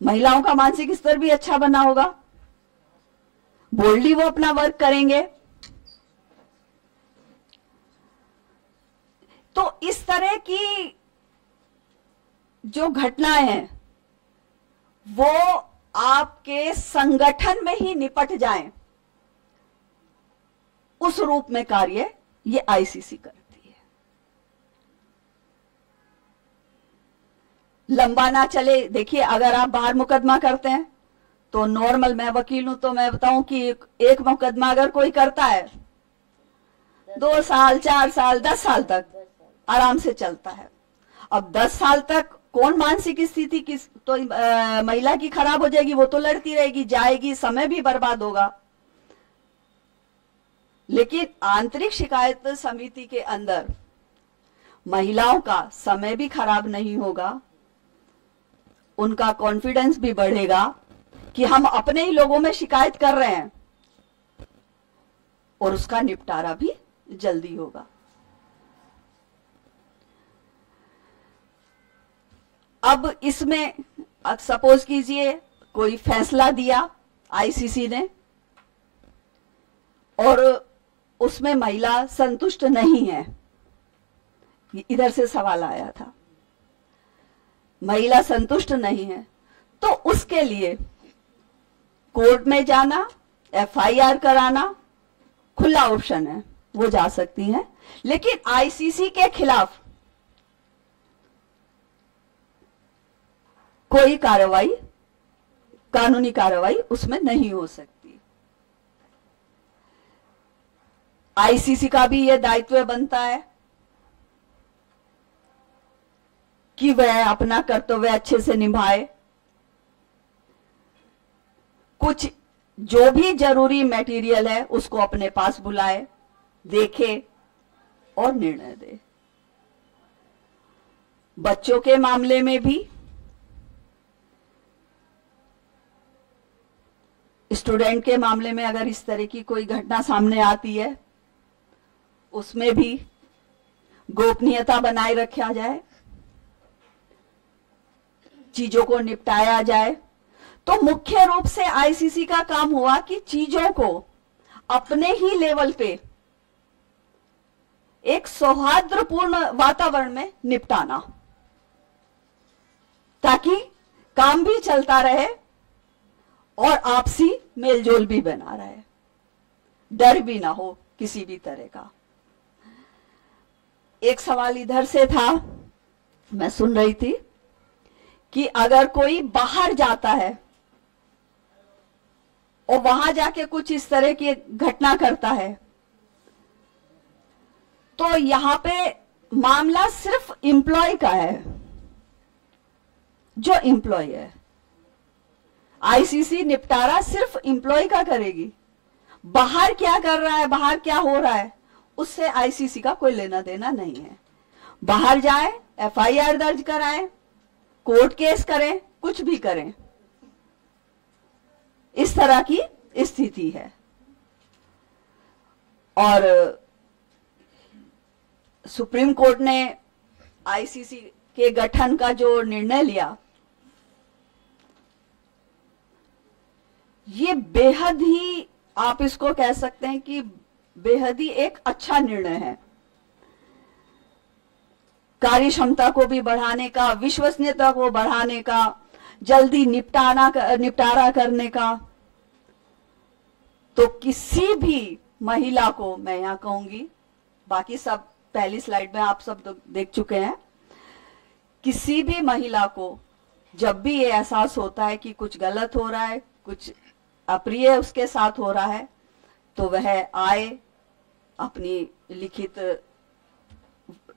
महिलाओं का मानसिक स्तर भी अच्छा बना होगा, बोल्डली वो अपना वर्क करेंगे। तो इस तरह की जो घटनाएं हैं वो आपके संगठन में ही निपट जाएं, उस रूप में कार्य ये आईसीसी करती है। लंबा ना चले। देखिए, अगर आप बाहर मुकदमा करते हैं तो नॉर्मल, मैं वकील हूं तो मैं बताऊं कि एक मुकदमा अगर कोई करता है 2 साल, 4 साल, 10 साल तक आराम से चलता है। अब 10 साल तक कौन मानसिक स्थिति किस तो महिला की खराब हो जाएगी, वो तो लड़ती रहेगी, जाएगी, समय भी बर्बाद होगा। लेकिन आंतरिक शिकायत समिति के अंदर महिलाओं का समय भी खराब नहीं होगा, उनका कॉन्फिडेंस भी बढ़ेगा कि हम अपने ही लोगों में शिकायत कर रहे हैं और उसका निपटारा भी जल्दी होगा। अब इसमें सपोज कीजिए कोई फैसला दिया आईसीसी ने और उसमें महिला संतुष्ट नहीं है, इधर से सवाल आया था, महिला संतुष्ट नहीं है, तो उसके लिए कोर्ट में जाना, एफआईआर कराना खुला ऑप्शन है, वो जा सकती हैं। लेकिन आईसीसी के खिलाफ कोई कार्रवाई, कानूनी कार्रवाई उसमें नहीं हो सकती। आईसीसी का भी यह दायित्व बनता है कि वह अपना कर्तव्य अच्छे से निभाए, कुछ जो भी जरूरी मटेरियल है उसको अपने पास बुलाए, देखे और निर्णय दे। बच्चों के मामले में भी, स्टूडेंट के मामले में अगर इस तरह की कोई घटना सामने आती है, उसमें भी गोपनीयता बनाए रखा जाए, चीजों को निपटाया जाए। तो मुख्य रूप से आईसीसी का काम हुआ कि चीजों को अपने ही लेवल पे एक सौहार्दपूर्ण वातावरण में निपटाना, ताकि काम भी चलता रहे और आपसी मेलजोल भी बना रहे, डर भी ना हो किसी भी तरह का। एक सवाल इधर से था, मैं सुन रही थी कि अगर कोई बाहर जाता है और वहां जाके कुछ इस तरह की घटना करता है, तो यहां पे मामला सिर्फ एम्प्लॉय का है, जो एम्प्लॉय है। आईसीसी निपटारा सिर्फ एम्प्लॉय का करेगी, बाहर क्या कर रहा है, बाहर क्या हो रहा है, उससे आईसीसी का कोई लेना देना नहीं है। बाहर जाए, एफआईआर दर्ज कराएं, कोर्ट केस करें, कुछ भी करें, इस तरह की स्थिति है। और सुप्रीम कोर्ट ने आईसीसी के गठन का जो निर्णय लिया, ये बेहद ही, आप इसको कह सकते हैं कि बेहद ही एक अच्छा निर्णय है। कार्य क्षमता को भी बढ़ाने का, विश्वसनीयता को बढ़ाने का, जल्दी निपटारा करने का। तो किसी भी महिला को, मैं यहां कहूंगी, बाकी सब पहली स्लाइड में आप सब देख चुके हैं, किसी भी महिला को जब भी ये एहसास होता है कि कुछ गलत हो रहा है, कुछ अप्रिय उसके साथ हो रहा है, तो वह आए, अपनी लिखित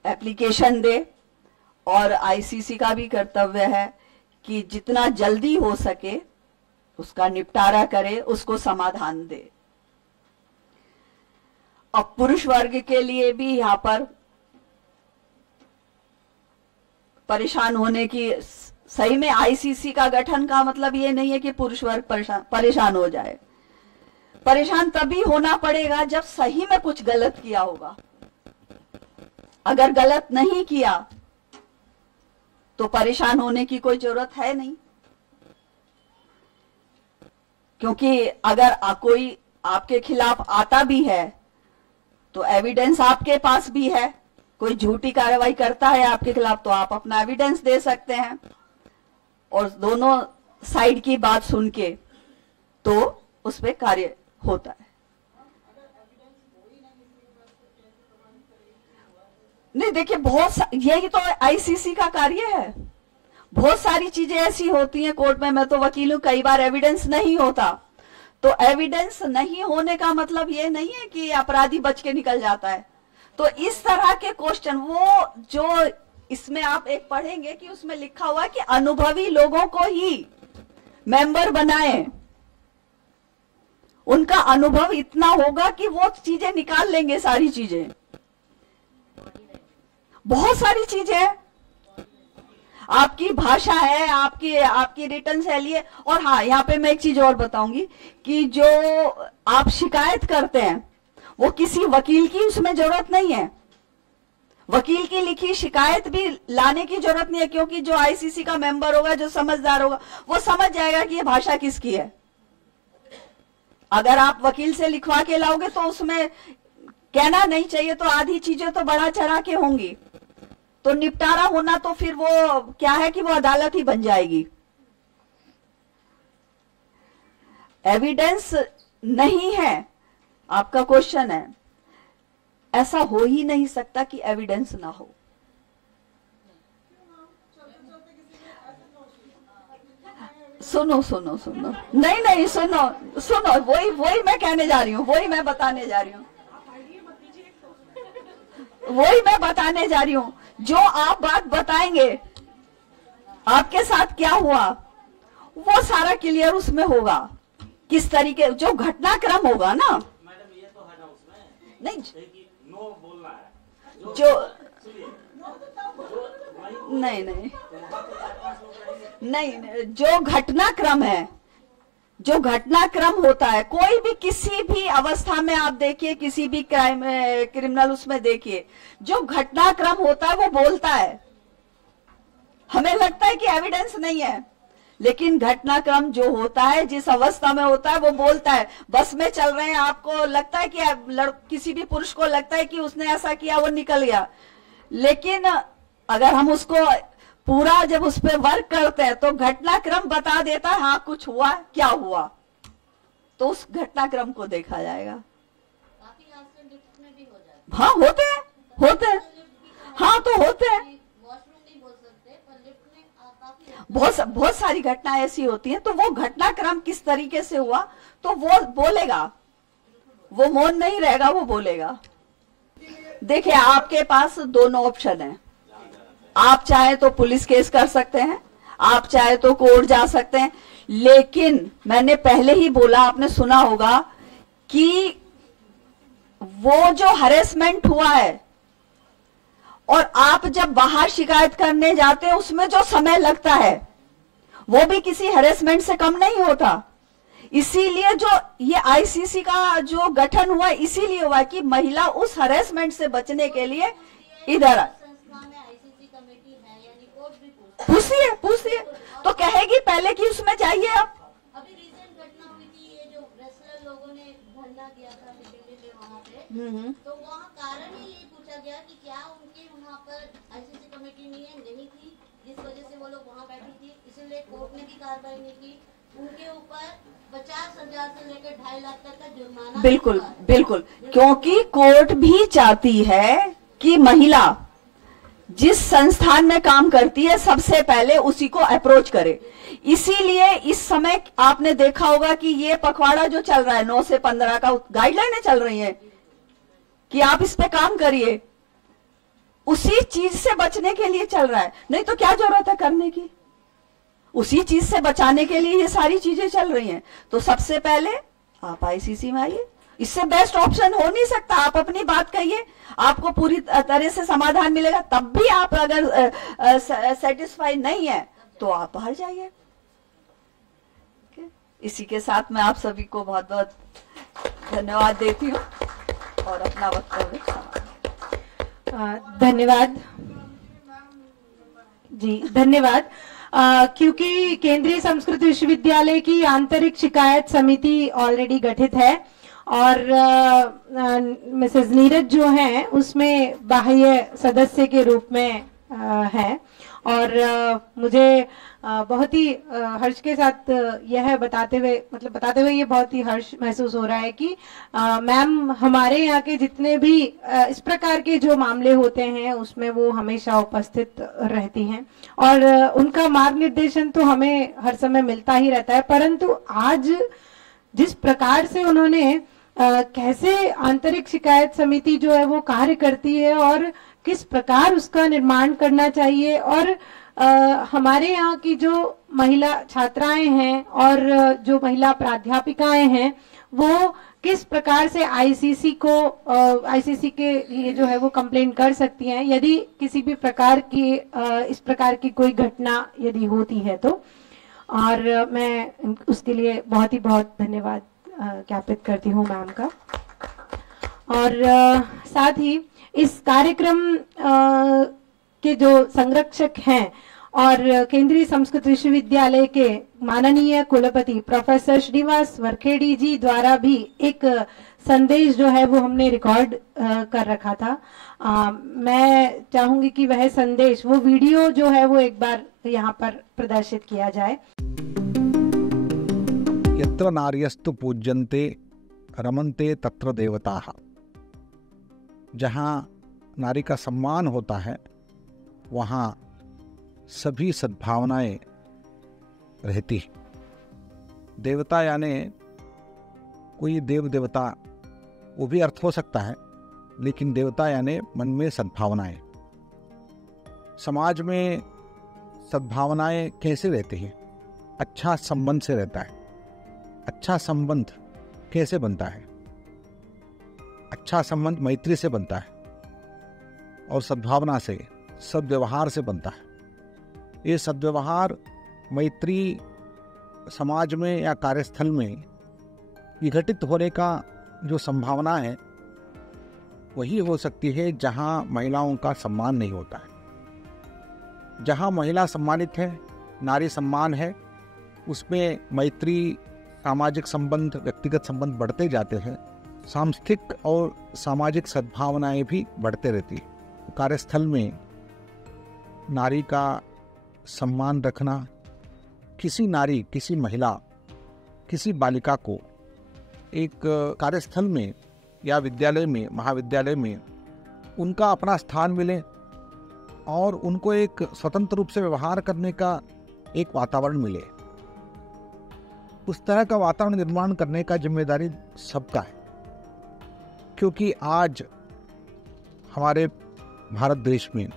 एप्लीकेशन दे। और आईसीसी का भी कर्तव्य है कि जितना जल्दी हो सके उसका निपटारा करे, उसको समाधान दे। अब पुरुष वर्ग के लिए भी यहां पर परेशान होने की, सही में आईसीसी का गठन का मतलब ये नहीं है कि पुरुष वर्ग परेशान हो जाए। परेशान तभी होना पड़ेगा जब सही में कुछ गलत किया होगा। अगर गलत नहीं किया तो परेशान होने की कोई जरूरत है नहीं, क्योंकि अगर कोई आपके खिलाफ आता भी है तो एविडेंस आपके पास भी है। कोई झूठी कार्रवाई करता है आपके खिलाफ तो आप अपना एविडेंस दे सकते हैं और दोनों साइड की बात सुन के तो उस पर कार्य होता है। नहीं, देखिए, बहुत यही तो आईसीसी का कार्य है। बहुत सारी चीजें ऐसी होती हैं कोर्ट में, मैं तो वकील हूं, कई बार एविडेंस नहीं होता। तो एविडेंस नहीं होने का मतलब ये नहीं है कि अपराधी बच के निकल जाता है। तो इस तरह के क्वेश्चन, वो जो इसमें आप एक पढ़ेंगे कि उसमें लिखा हुआ है कि अनुभवी लोगों को ही मेंबर बनाएं, उनका अनुभव इतना होगा कि वो चीजें निकाल लेंगे, सारी चीजें, बहुत सारी चीजें हैं। आपकी भाषा है, आपकी रिटर्न शैली है। और हाँ, यहाँ पे मैं एक चीज और बताऊंगी कि जो आप शिकायत करते हैं वो किसी वकील की उसमें जरूरत नहीं है। वकील की लिखी शिकायत भी लाने की जरूरत नहीं है, क्योंकि जो आईसीसी का मेंबर होगा, जो समझदार होगा, वो समझ जाएगा कि ये भाषा किसकी है। अगर आप वकील से लिखवा के लाओगे तो उसमें कहना नहीं चाहिए, तो आधी चीजें तो बढ़ा चढ़ा के होंगी, तो निपटारा होना तो फिर वो क्या है कि वो अदालत ही बन जाएगी। एविडेंस नहीं है, आपका क्वेश्चन है, ऐसा हो ही नहीं सकता कि एविडेंस ना हो। सुनो सुनो सुनो, नहीं सुनो सुनो, वही मैं कहने जा रही हूँ, वही मैं बताने जा रही हूँ। जो आप बात बताएंगे आपके साथ क्या हुआ, वो सारा क्लियर उसमें होगा। किस तरीके, जो घटनाक्रम होगा ना, नहीं जो नहीं, जो घटनाक्रम है, जो घटनाक्रम होता है, कोई भी किसी भी अवस्था में आप देखिए, किसी भी क्रिमिनल उसमें देखिए, जो घटनाक्रम होता है वो बोलता है। हमें लगता है कि एविडेंस नहीं है, लेकिन घटनाक्रम जो होता है, जिस अवस्था में होता है, वो बोलता है। बस में चल रहे हैं, आपको लगता है कि किसी भी पुरुष को लगता है कि उसने ऐसा किया, वो निकल गया, लेकिन अगर हम उसको पूरा जब उस पर वर्क करते हैं तो घटनाक्रम बता देता है, हाँ कुछ हुआ, क्या हुआ, तो उस घटनाक्रम को देखा जाएगा। हाँ होते हैं, हाँ तो होते हैं, बहुत सारी घटनाएं ऐसी होती हैं। तो वो घटनाक्रम किस तरीके से हुआ, तो वो बोलेगा, वो मौन नहीं रहेगा, वो बोलेगा। देखिए, आपके पास दोनों ऑप्शन है। आप चाहे तो पुलिस केस कर सकते हैं, आप चाहे तो कोर्ट जा सकते हैं, लेकिन मैंने पहले ही बोला, आपने सुना होगा कि वो जो हरेसमेंट हुआ है और आप जब बाहर शिकायत करने जाते हैं, उसमें जो समय लगता है वो भी किसी हरेसमेंट से कम नहीं होता। इसीलिए जो ये आईसीसी का जो गठन हुआ, इसीलिए हुआ कि महिला उस हरेसमेंट से बचने के लिए इधर पूछिए तो कहेगी पहले कि उसमें जाइए आप। अभी रिसेंट घटना हुई थी, ये जो रेसलर लोगों ने धरना दिया था दिल्ली में, वहाँ पे तो वहाँ कारण ही ये पूछा गया कि क्या उनके वहाँ पर आईसीसी कमेटी नहीं थी, जिस वजह से वो लोग वहाँ बैठी थी, इसलिए कोर्ट ने भी कार्रवाई नहीं की। उनके ऊपर 50,000 से लेकर 2.5 लाख तक का जुर्माना। बिल्कुल, क्योंकि कोर्ट भी चाहती है कि महिला जिस संस्थान में काम करती है सबसे पहले उसी को अप्रोच करे। इसीलिए इस समय आपने देखा होगा कि ये पखवाड़ा जो चल रहा है 9 से 15 का, गाइडलाइनें चल रही हैं कि आप इस पे काम करिए, उसी चीज से बचने के लिए चल रहा है। नहीं तो क्या जरूरत है करने की, उसी चीज से बचाने के लिए ये सारी चीजें चल रही हैं। तो सबसे पहले आप आईसीसी में आइए, इससे बेस्ट ऑप्शन हो नहीं सकता। आप अपनी बात कहिए, आपको पूरी तरह से समाधान मिलेगा। तब भी आप अगर सेटिस्फाई नहीं है तो आप बाहर जाइए। इसी के साथ मैं आप सभी को बहुत बहुत धन्यवाद देती हूँ और अपना वक्तव्य धन्यवाद जी, धन्यवाद। क्योंकि केंद्रीय संस्कृत विश्वविद्यालय की आंतरिक शिकायत समिति ऑलरेडी गठित है और मिसेस नीरज जो हैं उसमें बाह्य सदस्य के रूप में हैं। और मुझे बहुत ही हर्ष के साथ यह बताते हुए ये बहुत ही हर्ष महसूस हो रहा है कि मैम हमारे यहाँ के जितने भी इस प्रकार के जो मामले होते हैं उसमें वो हमेशा उपस्थित रहती हैं और उनका मार्गनिर्देशन तो हमें हर समय मिलता ही रहता है। परंतु आज जिस प्रकार से उन्होंने कैसे आंतरिक शिकायत समिति जो है वो कार्य करती है और किस प्रकार उसका निर्माण करना चाहिए और हमारे यहाँ की जो महिला छात्राएं हैं और जो महिला प्राध्यापिकाएं हैं वो किस प्रकार से आईसीसी के लिए जो है वो कंप्लेन कर सकती हैं यदि किसी भी प्रकार की इस प्रकार की कोई घटना यदि होती है तो। और मैं उसके लिए बहुत धन्यवाद ज्ञापित करती हूँ मैम का। और साथ ही इस कार्यक्रम के जो संरक्षक हैं और केंद्रीय संस्कृत विश्वविद्यालय के माननीय कुलपति प्रोफेसर श्रीनिवास वरखेड़ी जी द्वारा भी एक संदेश जो है वो हमने रिकॉर्ड कर रखा था। मैं चाहूंगी कि वह संदेश, वो वीडियो जो है वो एक बार यहाँ पर प्रदर्शित किया जाए। यत्र नार्यस्तु पूज्यन्ते रमन्ते तत्र देवताः। जहाँ नारी का सम्मान होता है वहाँ सभी सद्भावनाएं रहती हैं। देवता यानी कोई देव देवता वो भी अर्थ हो सकता है, लेकिन देवता यानी मन में सद्भावनाएं। समाज में सद्भावनाएं कैसे रहती हैं? अच्छा संबंध से रहता है। अच्छा संबंध कैसे बनता है? अच्छा संबंध मैत्री से बनता है और सद्भावना से, सद्व्यवहार से बनता है। ये सद्व्यवहार, मैत्री समाज में या कार्यस्थल में विघटित होने का जो संभावना है वही हो सकती है जहाँ महिलाओं का सम्मान नहीं होता है। जहाँ महिला सम्मानित है, नारी सम्मान है, उसमें मैत्री, सामाजिक संबंध, व्यक्तिगत संबंध बढ़ते जाते हैं। सांस्कृतिक और सामाजिक सद्भावनाएं भी बढ़ते रहती है। कार्यस्थल में नारी का सम्मान रखना, किसी नारी, किसी महिला, किसी बालिका को एक कार्यस्थल में या विद्यालय में, महाविद्यालय में उनका अपना स्थान मिले और उनको एक स्वतंत्र रूप से व्यवहार करने का एक वातावरण मिले, उस तरह का वातावरण निर्माण करने का जिम्मेदारी सबका है। क्योंकि आज हमारे भारत देश में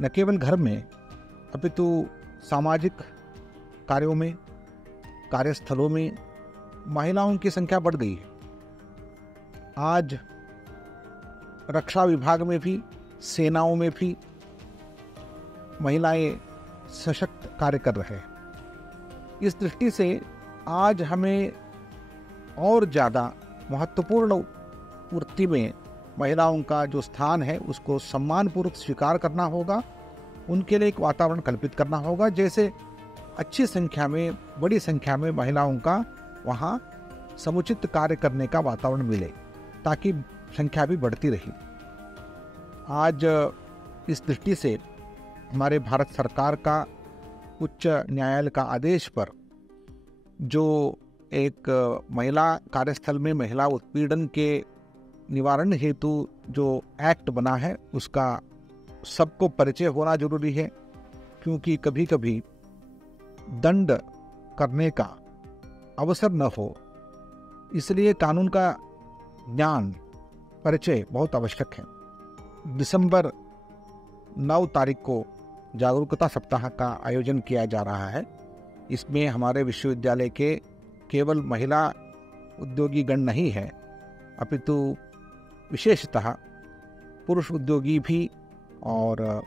न केवल घर में अपितु सामाजिक कार्यों में, कार्यस्थलों में महिलाओं की संख्या बढ़ गई है। आज रक्षा विभाग में भी, सेनाओं में भी महिलाएं सशक्त कार्य कर रहे हैं। इस दृष्टि से आज हमें और ज़्यादा महत्वपूर्ण वृत्ति में महिलाओं का जो स्थान है उसको सम्मानपूर्वक स्वीकार करना होगा। उनके लिए एक वातावरण कल्पित करना होगा जैसे अच्छी संख्या में, बड़ी संख्या में महिलाओं का वहाँ समुचित कार्य करने का वातावरण मिले, ताकि संख्या भी बढ़ती रही। आज इस दृष्टि से हमारे भारत सरकार का उच्च न्यायालय का आदेश पर जो एक महिला कार्यस्थल में महिला उत्पीड़न के निवारण हेतु जो एक्ट बना है उसका सबको परिचय होना जरूरी है। क्योंकि कभी कभी दंड करने का अवसर न हो, इसलिए कानून का ज्ञान, परिचय बहुत आवश्यक है। दिसंबर 9 तारीख को जागरूकता सप्ताह का आयोजन किया जा रहा है। इसमें हमारे विश्वविद्यालय के केवल महिला उद्योगी गण नहीं है, अपितु विशेषतः पुरुष उद्योगी भी और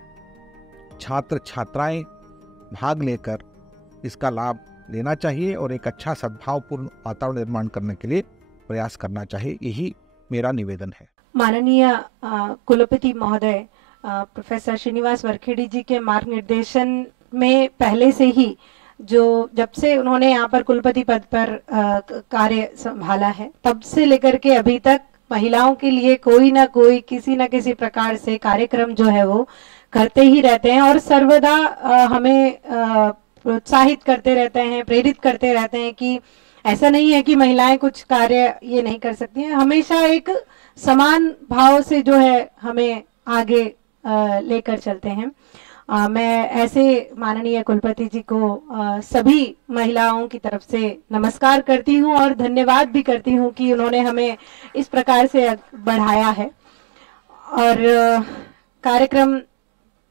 छात्र छात्राएं भाग लेकर इसका लाभ लेना चाहिए और एक अच्छा सद्भावपूर्ण वातावरण निर्माण करने के लिए प्रयास करना चाहिए। यही मेरा निवेदन है। माननीय कुलपति महोदय प्रोफेसर श्रीनिवास वरखेड़ी जी के मार्गनिर्देशन में पहले से ही जब से उन्होंने यहाँ पर कुलपति पद पर कार्य संभाला है, तब से लेकर के अभी तक महिलाओं के लिए कोई ना कोई किसी ना किसी प्रकार से कार्यक्रम जो है वो करते ही रहते हैं और सर्वदा हमें प्रोत्साहित करते रहते हैं, प्रेरित करते रहते हैं कि ऐसा नहीं है कि महिलाएं कुछ कार्य ये नहीं कर सकती हैं। हमेशा एक समान भाव से जो है हमें आगे लेकर चलते हैं। मैं ऐसे माननीय कुलपति जी को सभी महिलाओं की तरफ से नमस्कार करती हूं और धन्यवाद भी करती हूं कि उन्होंने हमें इस प्रकार से बढ़ाया है। और कार्यक्रम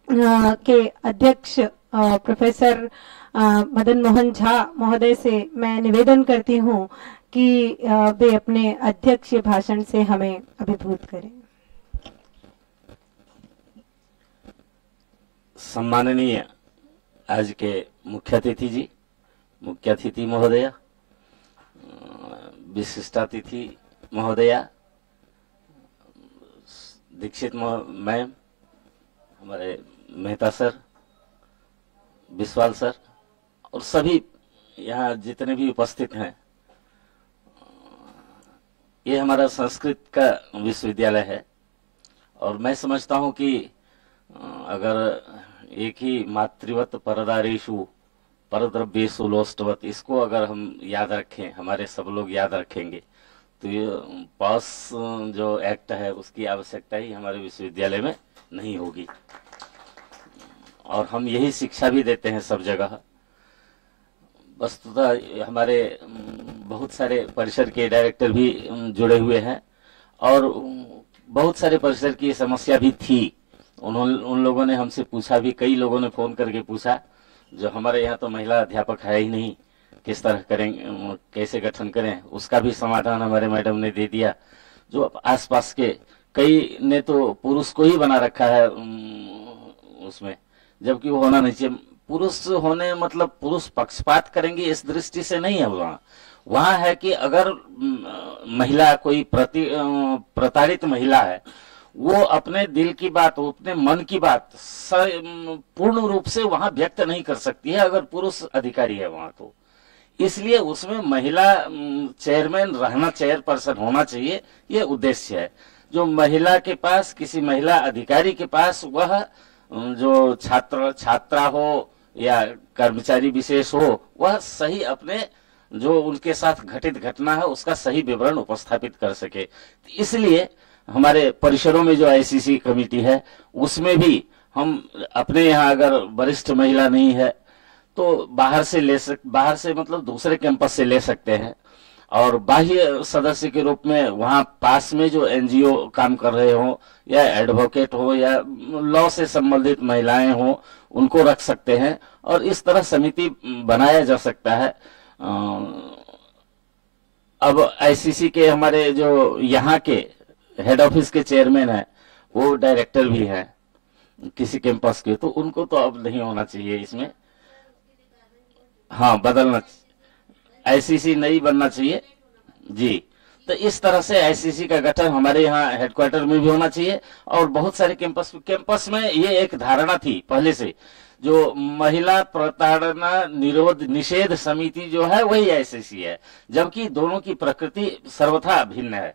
के अध्यक्ष प्रोफेसर मदन मोहन झा महोदय से मैं निवेदन करती हूं कि वे अपने अध्यक्षीय भाषण से हमें अभिभूत करें। सम्माननीय आज के मुख्य अतिथि महोदया, विशिष्टातिथि महोदया, दीक्षित मैम, हमारे मेहता सर, बिस्वाल सर और सभी यहाँ जितने भी उपस्थित हैं। ये हमारा संस्कृत का विश्वविद्यालय है और मैं समझता हूँ कि अगर एक ही मातृवत परदारेषु परद्रव्येषु लोष्टवत, इसको अगर हम याद रखें, हमारे सब लोग याद रखेंगे, तो ये पास जो एक्ट है उसकी आवश्यकता ही हमारे विश्वविद्यालय में नहीं होगी। और हम यही शिक्षा भी देते हैं सब जगह। वस्तुतः हमारे बहुत सारे परिसर के डायरेक्टर भी जुड़े हुए हैं और बहुत सारे परिसर की समस्या भी थी। उन लोगों ने हमसे पूछा भी, कई लोगों ने फोन करके पूछा, जो हमारे यहाँ तो महिला अध्यापक है ही नहीं, किस तरह करें, कैसे गठन करें, उसका भी समाधान हमारे मैडम ने दे दिया। जो आसपास के कई ने तो पुरुष को ही बना रखा है उसमें, जबकि वो होना नहीं चाहिए। पुरुष होने मतलब पुरुष पक्षपात करेंगे इस दृष्टि से नहीं है। वहाँ है कि अगर महिला कोई प्रताड़ित महिला है, वो अपने दिल की बात, वो अपने मन की बात पूर्ण रूप से वहां व्यक्त नहीं कर सकती है अगर पुरुष अधिकारी है वहां। तो इसलिए उसमें महिला चेयरमैन रहना, चेयरपर्सन होना चाहिए, ये उद्देश्य है। जो महिला के पास, किसी महिला अधिकारी के पास वह जो छात्रा हो या कर्मचारी विशेष हो, वह सही अपने जो उनके साथ घटित घटना है उसका सही विवरण उपस्थापित कर सके। इसलिए हमारे परिसरों में जो आईसीसी कमेटी है उसमें भी हम अपने यहाँ अगर वरिष्ठ महिला नहीं है तो बाहर से मतलब दूसरे कैंपस से ले सकते हैं। और बाह्य सदस्य के रूप में वहाँ पास में जो एनजीओ काम कर रहे हो या एडवोकेट हो या लॉ से संबंधित महिलाएं हो, उनको रख सकते हैं और इस तरह समिति बनाया जा सकता है। अब आईसीसी के हमारे जो यहाँ के हेड ऑफिस के चेयरमैन है, वो डायरेक्टर भी हैं किसी कैंपस के, तो उनको तो अब नहीं होना चाहिए इसमें। हाँ, बदलना, आईसीसी नहीं बनना चाहिए जी। तो इस तरह से आईसीसी का गठन हमारे यहाँ हेडक्वार्टर में भी होना चाहिए। और बहुत सारे कैंपस में ये एक धारणा थी पहले से, जो महिला प्रताड़ना निषेध समिति जो है वही आईसीसी है, जबकि दोनों की प्रकृति सर्वथा भिन्न है।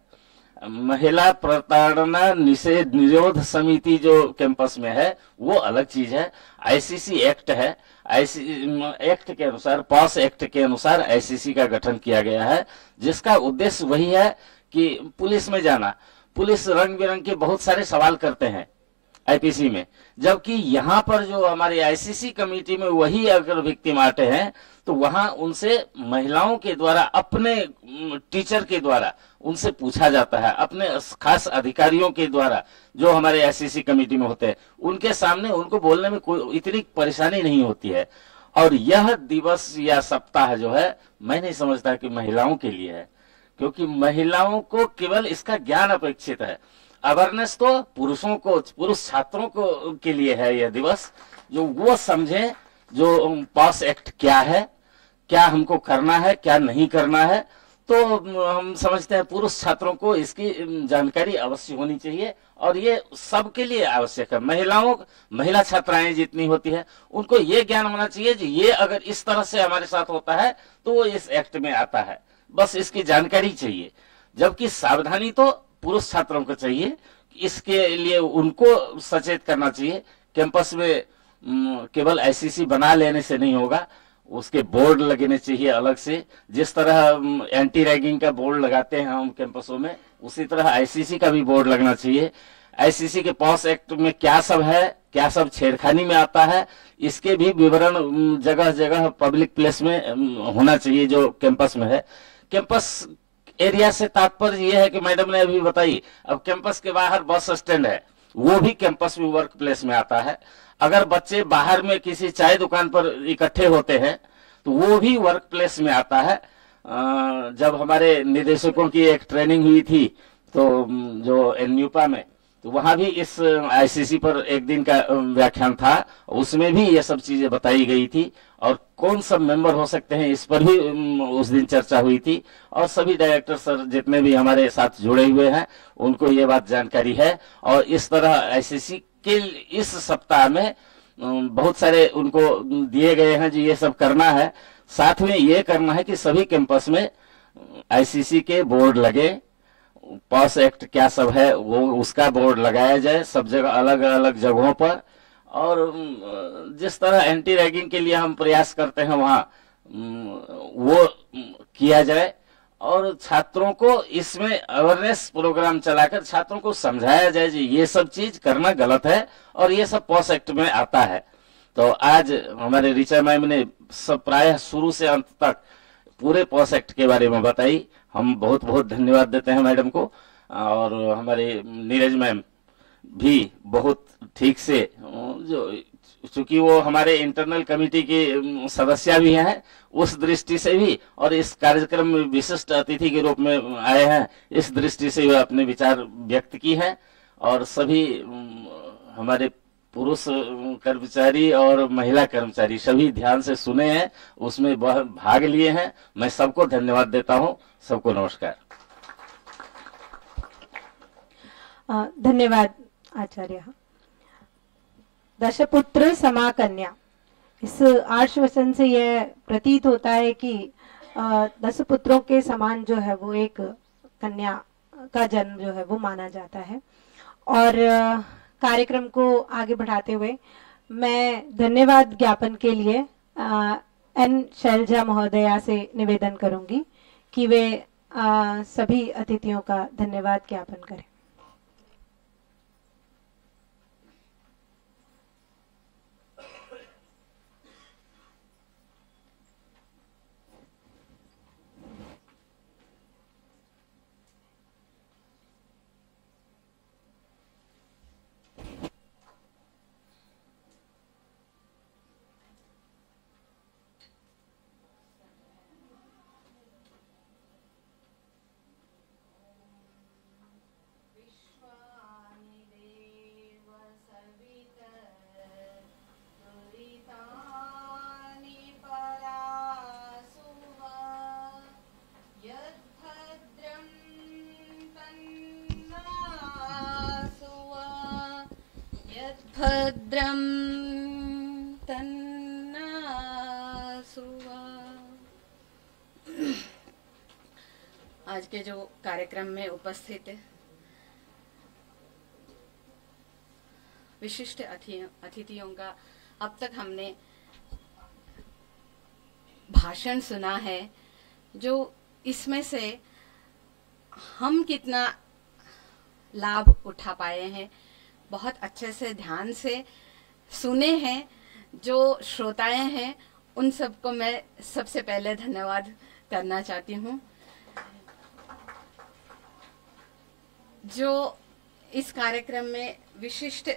महिला प्रताड़ना निरोध समिति जो कैंपस में है वो अलग चीज है। आईसीसी एक्ट है, एक्ट के अनुसार, पॉस एक्ट के अनुसार आईसीसी का गठन किया गया है, जिसका उद्देश्य वही है कि पुलिस में जाना। पुलिस रंग बिरंग के बहुत सारे सवाल करते हैं आईपीसी में, जबकि यहाँ पर जो हमारी आईसीसी कमेटी में वही अगर विक्टिम आते हैं तो वहां उनसे महिलाओं के द्वारा, अपने टीचर के द्वारा उनसे पूछा जाता है, अपने खास अधिकारियों के द्वारा जो हमारे आईसीसी कमेटी में होते हैं, उनके सामने उनको बोलने में कोई इतनी परेशानी नहीं होती है। और यह दिवस या सप्ताह जो है, मैं नहीं समझता कि महिलाओं के लिए है, क्योंकि महिलाओं को केवल इसका ज्ञान अपेक्षित है। अवेयरनेस तो पुरुषों को, पुरुष छात्रों को के लिए है यह दिवस, जो वो समझे जो पास एक्ट क्या है, क्या हमको करना है, क्या नहीं करना है। तो हम समझते हैं पुरुष छात्रों को इसकी जानकारी अवश्य होनी चाहिए और ये सबके लिए आवश्यक है। महिला छात्राएं जितनी होती है उनको ये ज्ञान होना चाहिए कि ये अगर इस तरह से हमारे साथ होता है तो वो इस एक्ट में आता है, बस इसकी जानकारी चाहिए। जबकि सावधानी तो पुरुष छात्रों को चाहिए। इसके लिए उनको सचेत करना चाहिए। कैंपस में केवल आईसीसी बना लेने से नहीं होगा, उसके बोर्ड लगने चाहिए अलग से। जिस तरह एंटी रैगिंग का बोर्ड लगाते हैं हम कैंपसों में, उसी तरह आईसीसी का भी बोर्ड लगना चाहिए। आईसीसी के पॉस एक्ट में क्या सब है, क्या सब छेड़खानी में आता है, इसके भी विवरण जगह जगह पब्लिक प्लेस में होना चाहिए जो कैंपस में है। कैंपस एरिया से तात्पर्य यह है कि मैडम ने अभी बताई, अब कैंपस के बाहर बस स्टैंड है, वो भी कैंपस में वर्क प्लेस में आता है। अगर बच्चे बाहर में किसी चाय दुकान पर इकट्ठे होते हैं तो वो भी वर्क प्लेस में आता है। जब हमारे निदेशकों की एक ट्रेनिंग हुई थी तो जो एनयूपा में, तो वहां भी इस आईसीसी पर एक दिन का व्याख्यान था, उसमें भी ये सब चीजें बताई गई थी और कौन सब मेंबर हो सकते हैं इस पर भी उस दिन चर्चा हुई थी। और सभी डायरेक्टर सर जितने भी हमारे साथ जुड़े हुए हैं उनको ये बात जानकारी है। और इस तरह आईसीसी के इस सप्ताह में बहुत सारे उनको दिए गए हैं जो ये सब करना है। साथ में ये करना है कि सभी कैंपस में आईसीसी के बोर्ड लगे, पॉस एक्ट क्या सब है वो उसका बोर्ड लगाया जाए सब जगह, अलग अलग जगहों पर। और जिस तरह एंटी रैगिंग के लिए हम प्रयास करते हैं वहाँ वो किया जाए। और छात्रों को इसमें अवेयरनेस प्रोग्राम चलाकर छात्रों को समझाया जाए कि ये सब चीज करना गलत है और ये सब पॉस एक्ट में आता है। तो आज हमारे ऋचा मैम ने सब प्रायः शुरू से अंत तक पूरे पॉस एक्ट के बारे में बताई। हम बहुत बहुत धन्यवाद देते हैं मैडम को। और हमारे नीरज मैम भी बहुत ठीक से, जो चूंकि वो हमारे इंटरनल कमेटी के सदस्य भी हैं, उस दृष्टि से भी और इस कार्यक्रम में विशिष्ट अतिथि के रूप में आए हैं, इस दृष्टि से वे अपने विचार व्यक्त की हैं। और सभी हमारे पुरुष कर्मचारी और महिला कर्मचारी सभी ध्यान से सुने हैं, उसमें भाग लिए हैं। मैं सबको धन्यवाद देता हूँ। सबको नमस्कार। धन्यवाद आचार्य। दशपुत्र समाकन्या, इस आश्वासन से यह प्रतीत होता है कि 10 पुत्रों के समान जो है वो एक कन्या का जन्म जो है वो माना जाता है। और कार्यक्रम को आगे बढ़ाते हुए मैं धन्यवाद ज्ञापन के लिए एन शैलजा महोदया से निवेदन करूंगी कि वे सभी अतिथियों का धन्यवाद ज्ञापन करें। भद्रं तन्नासुवा। आज के जो कार्यक्रम में उपस्थित विशिष्ट अतिथियों का अब तक हमने भाषण सुना है, जो इसमें से हम कितना लाभ उठा पाए हैं, बहुत अच्छे से ध्यान से सुने हैं। जो श्रोताएं हैं उन सबको मैं सबसे पहले धन्यवाद करना चाहती हूँ। जो इस कार्यक्रम में विशिष्ट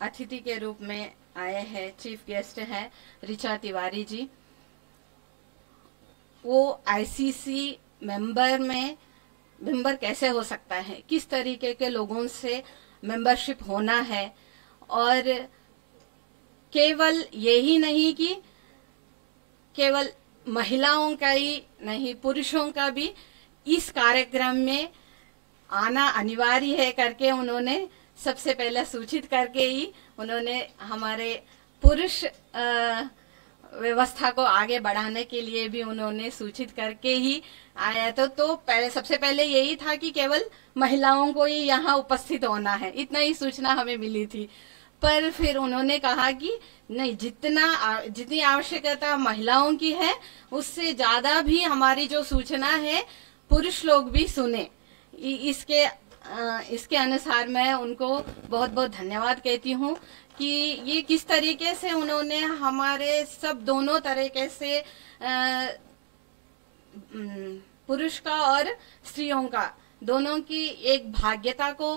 अतिथि के रूप में आए हैं, चीफ गेस्ट हैं ऋचा तिवारी जी। वो आईसीसी मेंबर कैसे हो सकता है, किस तरीके के लोगों से मेंबरशिप होना है, और केवल यही नहीं कि केवल महिलाओं का ही नहीं, पुरुषों का भी इस कार्यक्रम में आना अनिवार्य है करके उन्होंने सबसे पहले सूचित करके ही उन्होंने हमारे पुरुष व्यवस्था को आगे बढ़ाने के लिए भी उन्होंने सूचित करके ही आया तो पहले सबसे पहले यही था कि केवल महिलाओं को ही यहाँ उपस्थित होना है, इतना ही सूचना हमें मिली थी। पर फिर उन्होंने कहा कि नहीं, जितनी आवश्यकता महिलाओं की है उससे ज्यादा भी हमारी जो सूचना है पुरुष लोग भी सुने। इसके अनुसार मैं उनको बहुत बहुत धन्यवाद कहती हूँ कि ये किस तरीके से उन्होंने हमारे सब दोनों तरीके से पुरुष का और स्त्रियों का दोनों की एक भाग्यता को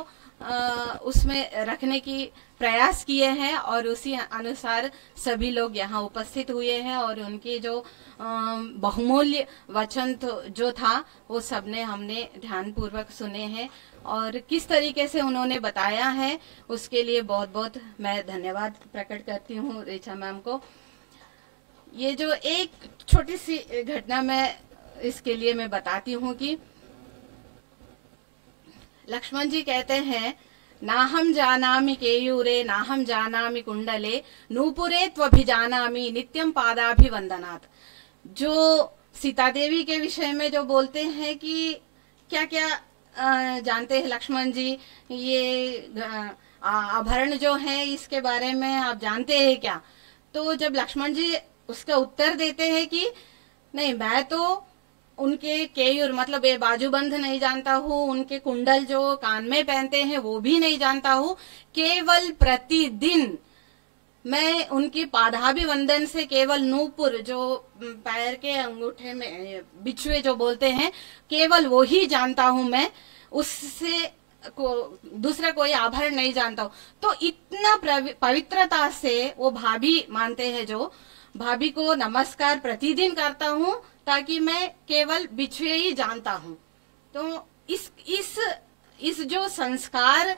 उसमें रखने की प्रयास किए हैं और उसी अनुसार सभी लोग यहाँ उपस्थित हुए हैं और उनके जो बहुमूल्य वचन जो था वो सबने हमने ध्यानपूर्वक सुने हैं और किस तरीके से उन्होंने बताया है उसके लिए बहुत बहुत मैं धन्यवाद प्रकट करती हूँ ऋचा मैम को। ये जो एक छोटी सी घटना मैं इसके लिए मैं बताती हूँ कि लक्ष्मण जी कहते हैं, नाहम जानामि केयूरे नाहम जानामि कुंडले नूपुरे त्वभिजानामि नित्यम पादाभिवंदनात्। जो सीता देवी के विषय में जो बोलते हैं कि क्या क्या जानते हैं लक्ष्मण जी, ये आभरण जो है इसके बारे में आप जानते हैं क्या? तो जब लक्ष्मण जी उसका उत्तर देते हैं कि नहीं, मैं तो उनके केयूर मतलब ये बाजूबंद नहीं जानता हूँ, उनके कुंडल जो कान में पहनते हैं वो भी नहीं जानता हूँ, केवल प्रतिदिन मैं उनकी पादाभिवंदन से केवल नूपुर जो पैर के अंगूठे में बिछुए जो बोलते हैं केवल वो ही जानता हूँ मैं, उससे दूसरा कोई आभरण नहीं जानता हूँ। तो इतना पवित्रता से वो भाभी मानते हैं, जो भाभी को नमस्कार प्रतिदिन करता हूँ ताकि मैं केवल बिछुए ही जानता हूँ। तो इस जो संस्कार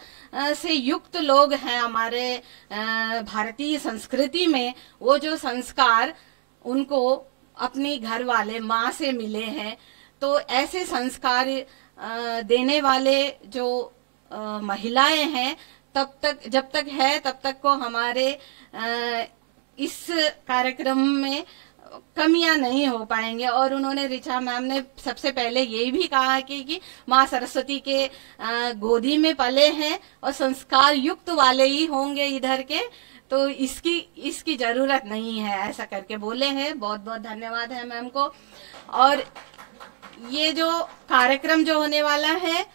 से युक्त लोग हैं हमारे भारतीय संस्कृति में, वो जो संस्कार उनको अपनी घर वाले माँ से मिले हैं, तो ऐसे संस्कार देने वाले जो महिलाएं हैं जब तक है तब तक को हमारे इस कार्यक्रम में कमियां नहीं हो पाएंगे। और उन्होंने ऋचा मैम ने सबसे पहले यही भी कहा कि माँ सरस्वती के गोदी में पले हैं और संस्कार युक्त वाले ही होंगे इधर के, तो इसकी जरूरत नहीं है, ऐसा करके बोले हैं। बहुत बहुत धन्यवाद है मैम को। और ये जो कार्यक्रम जो होने वाला है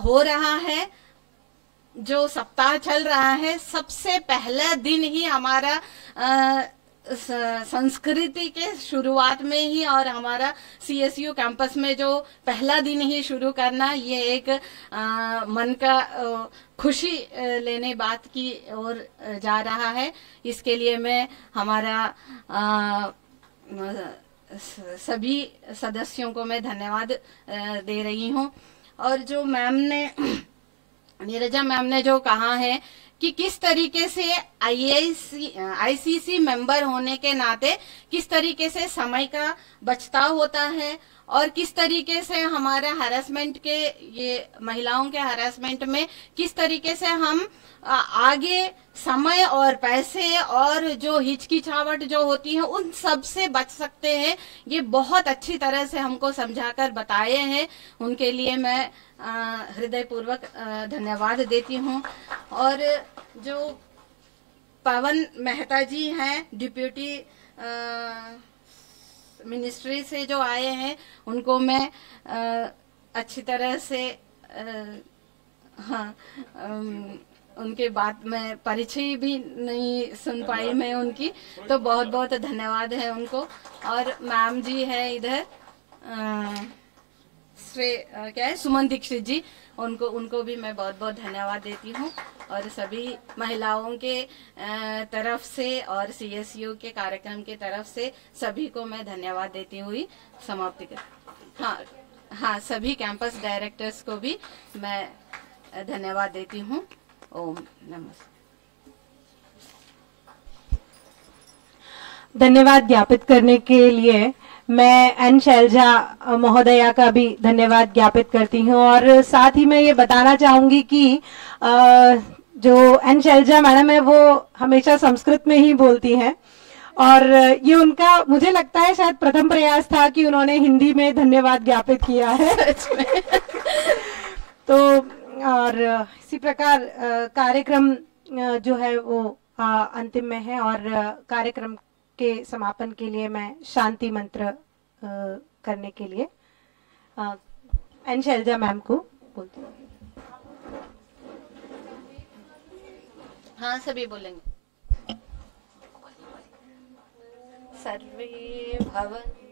हो रहा है, जो सप्ताह चल रहा है, सबसे पहला दिन ही हमारा संस्कृति के शुरुआत में ही और हमारा CSU कैंपस में जो पहला दिन ही शुरू करना, ये एक मन का खुशी लेने बात की ओर जा रहा है। इसके लिए मैं हमारा सभी सदस्यों को मैं धन्यवाद दे रही हूँ। और जो मैम ने नीरजा मैम ने जो कहा है कि किस तरीके से ICC मेंबर होने के नाते किस तरीके से समय का बचताव होता है और किस तरीके से हमारा हैरेसमेंट के ये महिलाओं के हैरेसमेंट में किस तरीके से हम आगे समय और पैसे और जो हिचकिचाहट जो होती है उन सब से बच सकते हैं, ये बहुत अच्छी तरह से हमको समझाकर बताए हैं। उनके लिए मैं हृदयपूर्वक धन्यवाद देती हूँ। और जो पवन मेहता जी हैं, डिप्यूटी मिनिस्ट्री से जो आए हैं, उनको मैं अच्छी तरह से उनके बात में परिचय भी नहीं सुन पाई मैं उनकी, तो बहुत बहुत धन्यवाद है उनको। और मैम जी है इधर क्या है सुमन दीक्षित जी, उनको भी मैं बहुत बहुत धन्यवाद देती हूँ। और सभी महिलाओं के तरफ से और CSU के कार्यक्रम के तरफ से सभी को मैं धन्यवाद देती हुई समाप्ति कर हाँ सभी कैंपस डायरेक्टर्स को भी मैं धन्यवाद देती हूँ। ओम नमस्ते। धन्यवाद ज्ञापित करने के लिए मैं एन शैलजा महोदया का भी धन्यवाद ज्ञापित करती हूँ। और साथ ही मैं ये बताना चाहूंगी कि जो एन शैलजा मैडम है वो हमेशा संस्कृत में ही बोलती हैं और ये उनका मुझे लगता है शायद प्रथम प्रयास था कि उन्होंने हिंदी में धन्यवाद ज्ञापित किया है। तो और इसी प्रकार कार्यक्रम जो है वो अंतिम में है और कार्यक्रम के समापन के लिए मैं शांति मंत्र करने के लिए एन शैलजा मैम को बोलती हूँ। हाँ, सभी बोलेंगे। सर्वे भवन्तु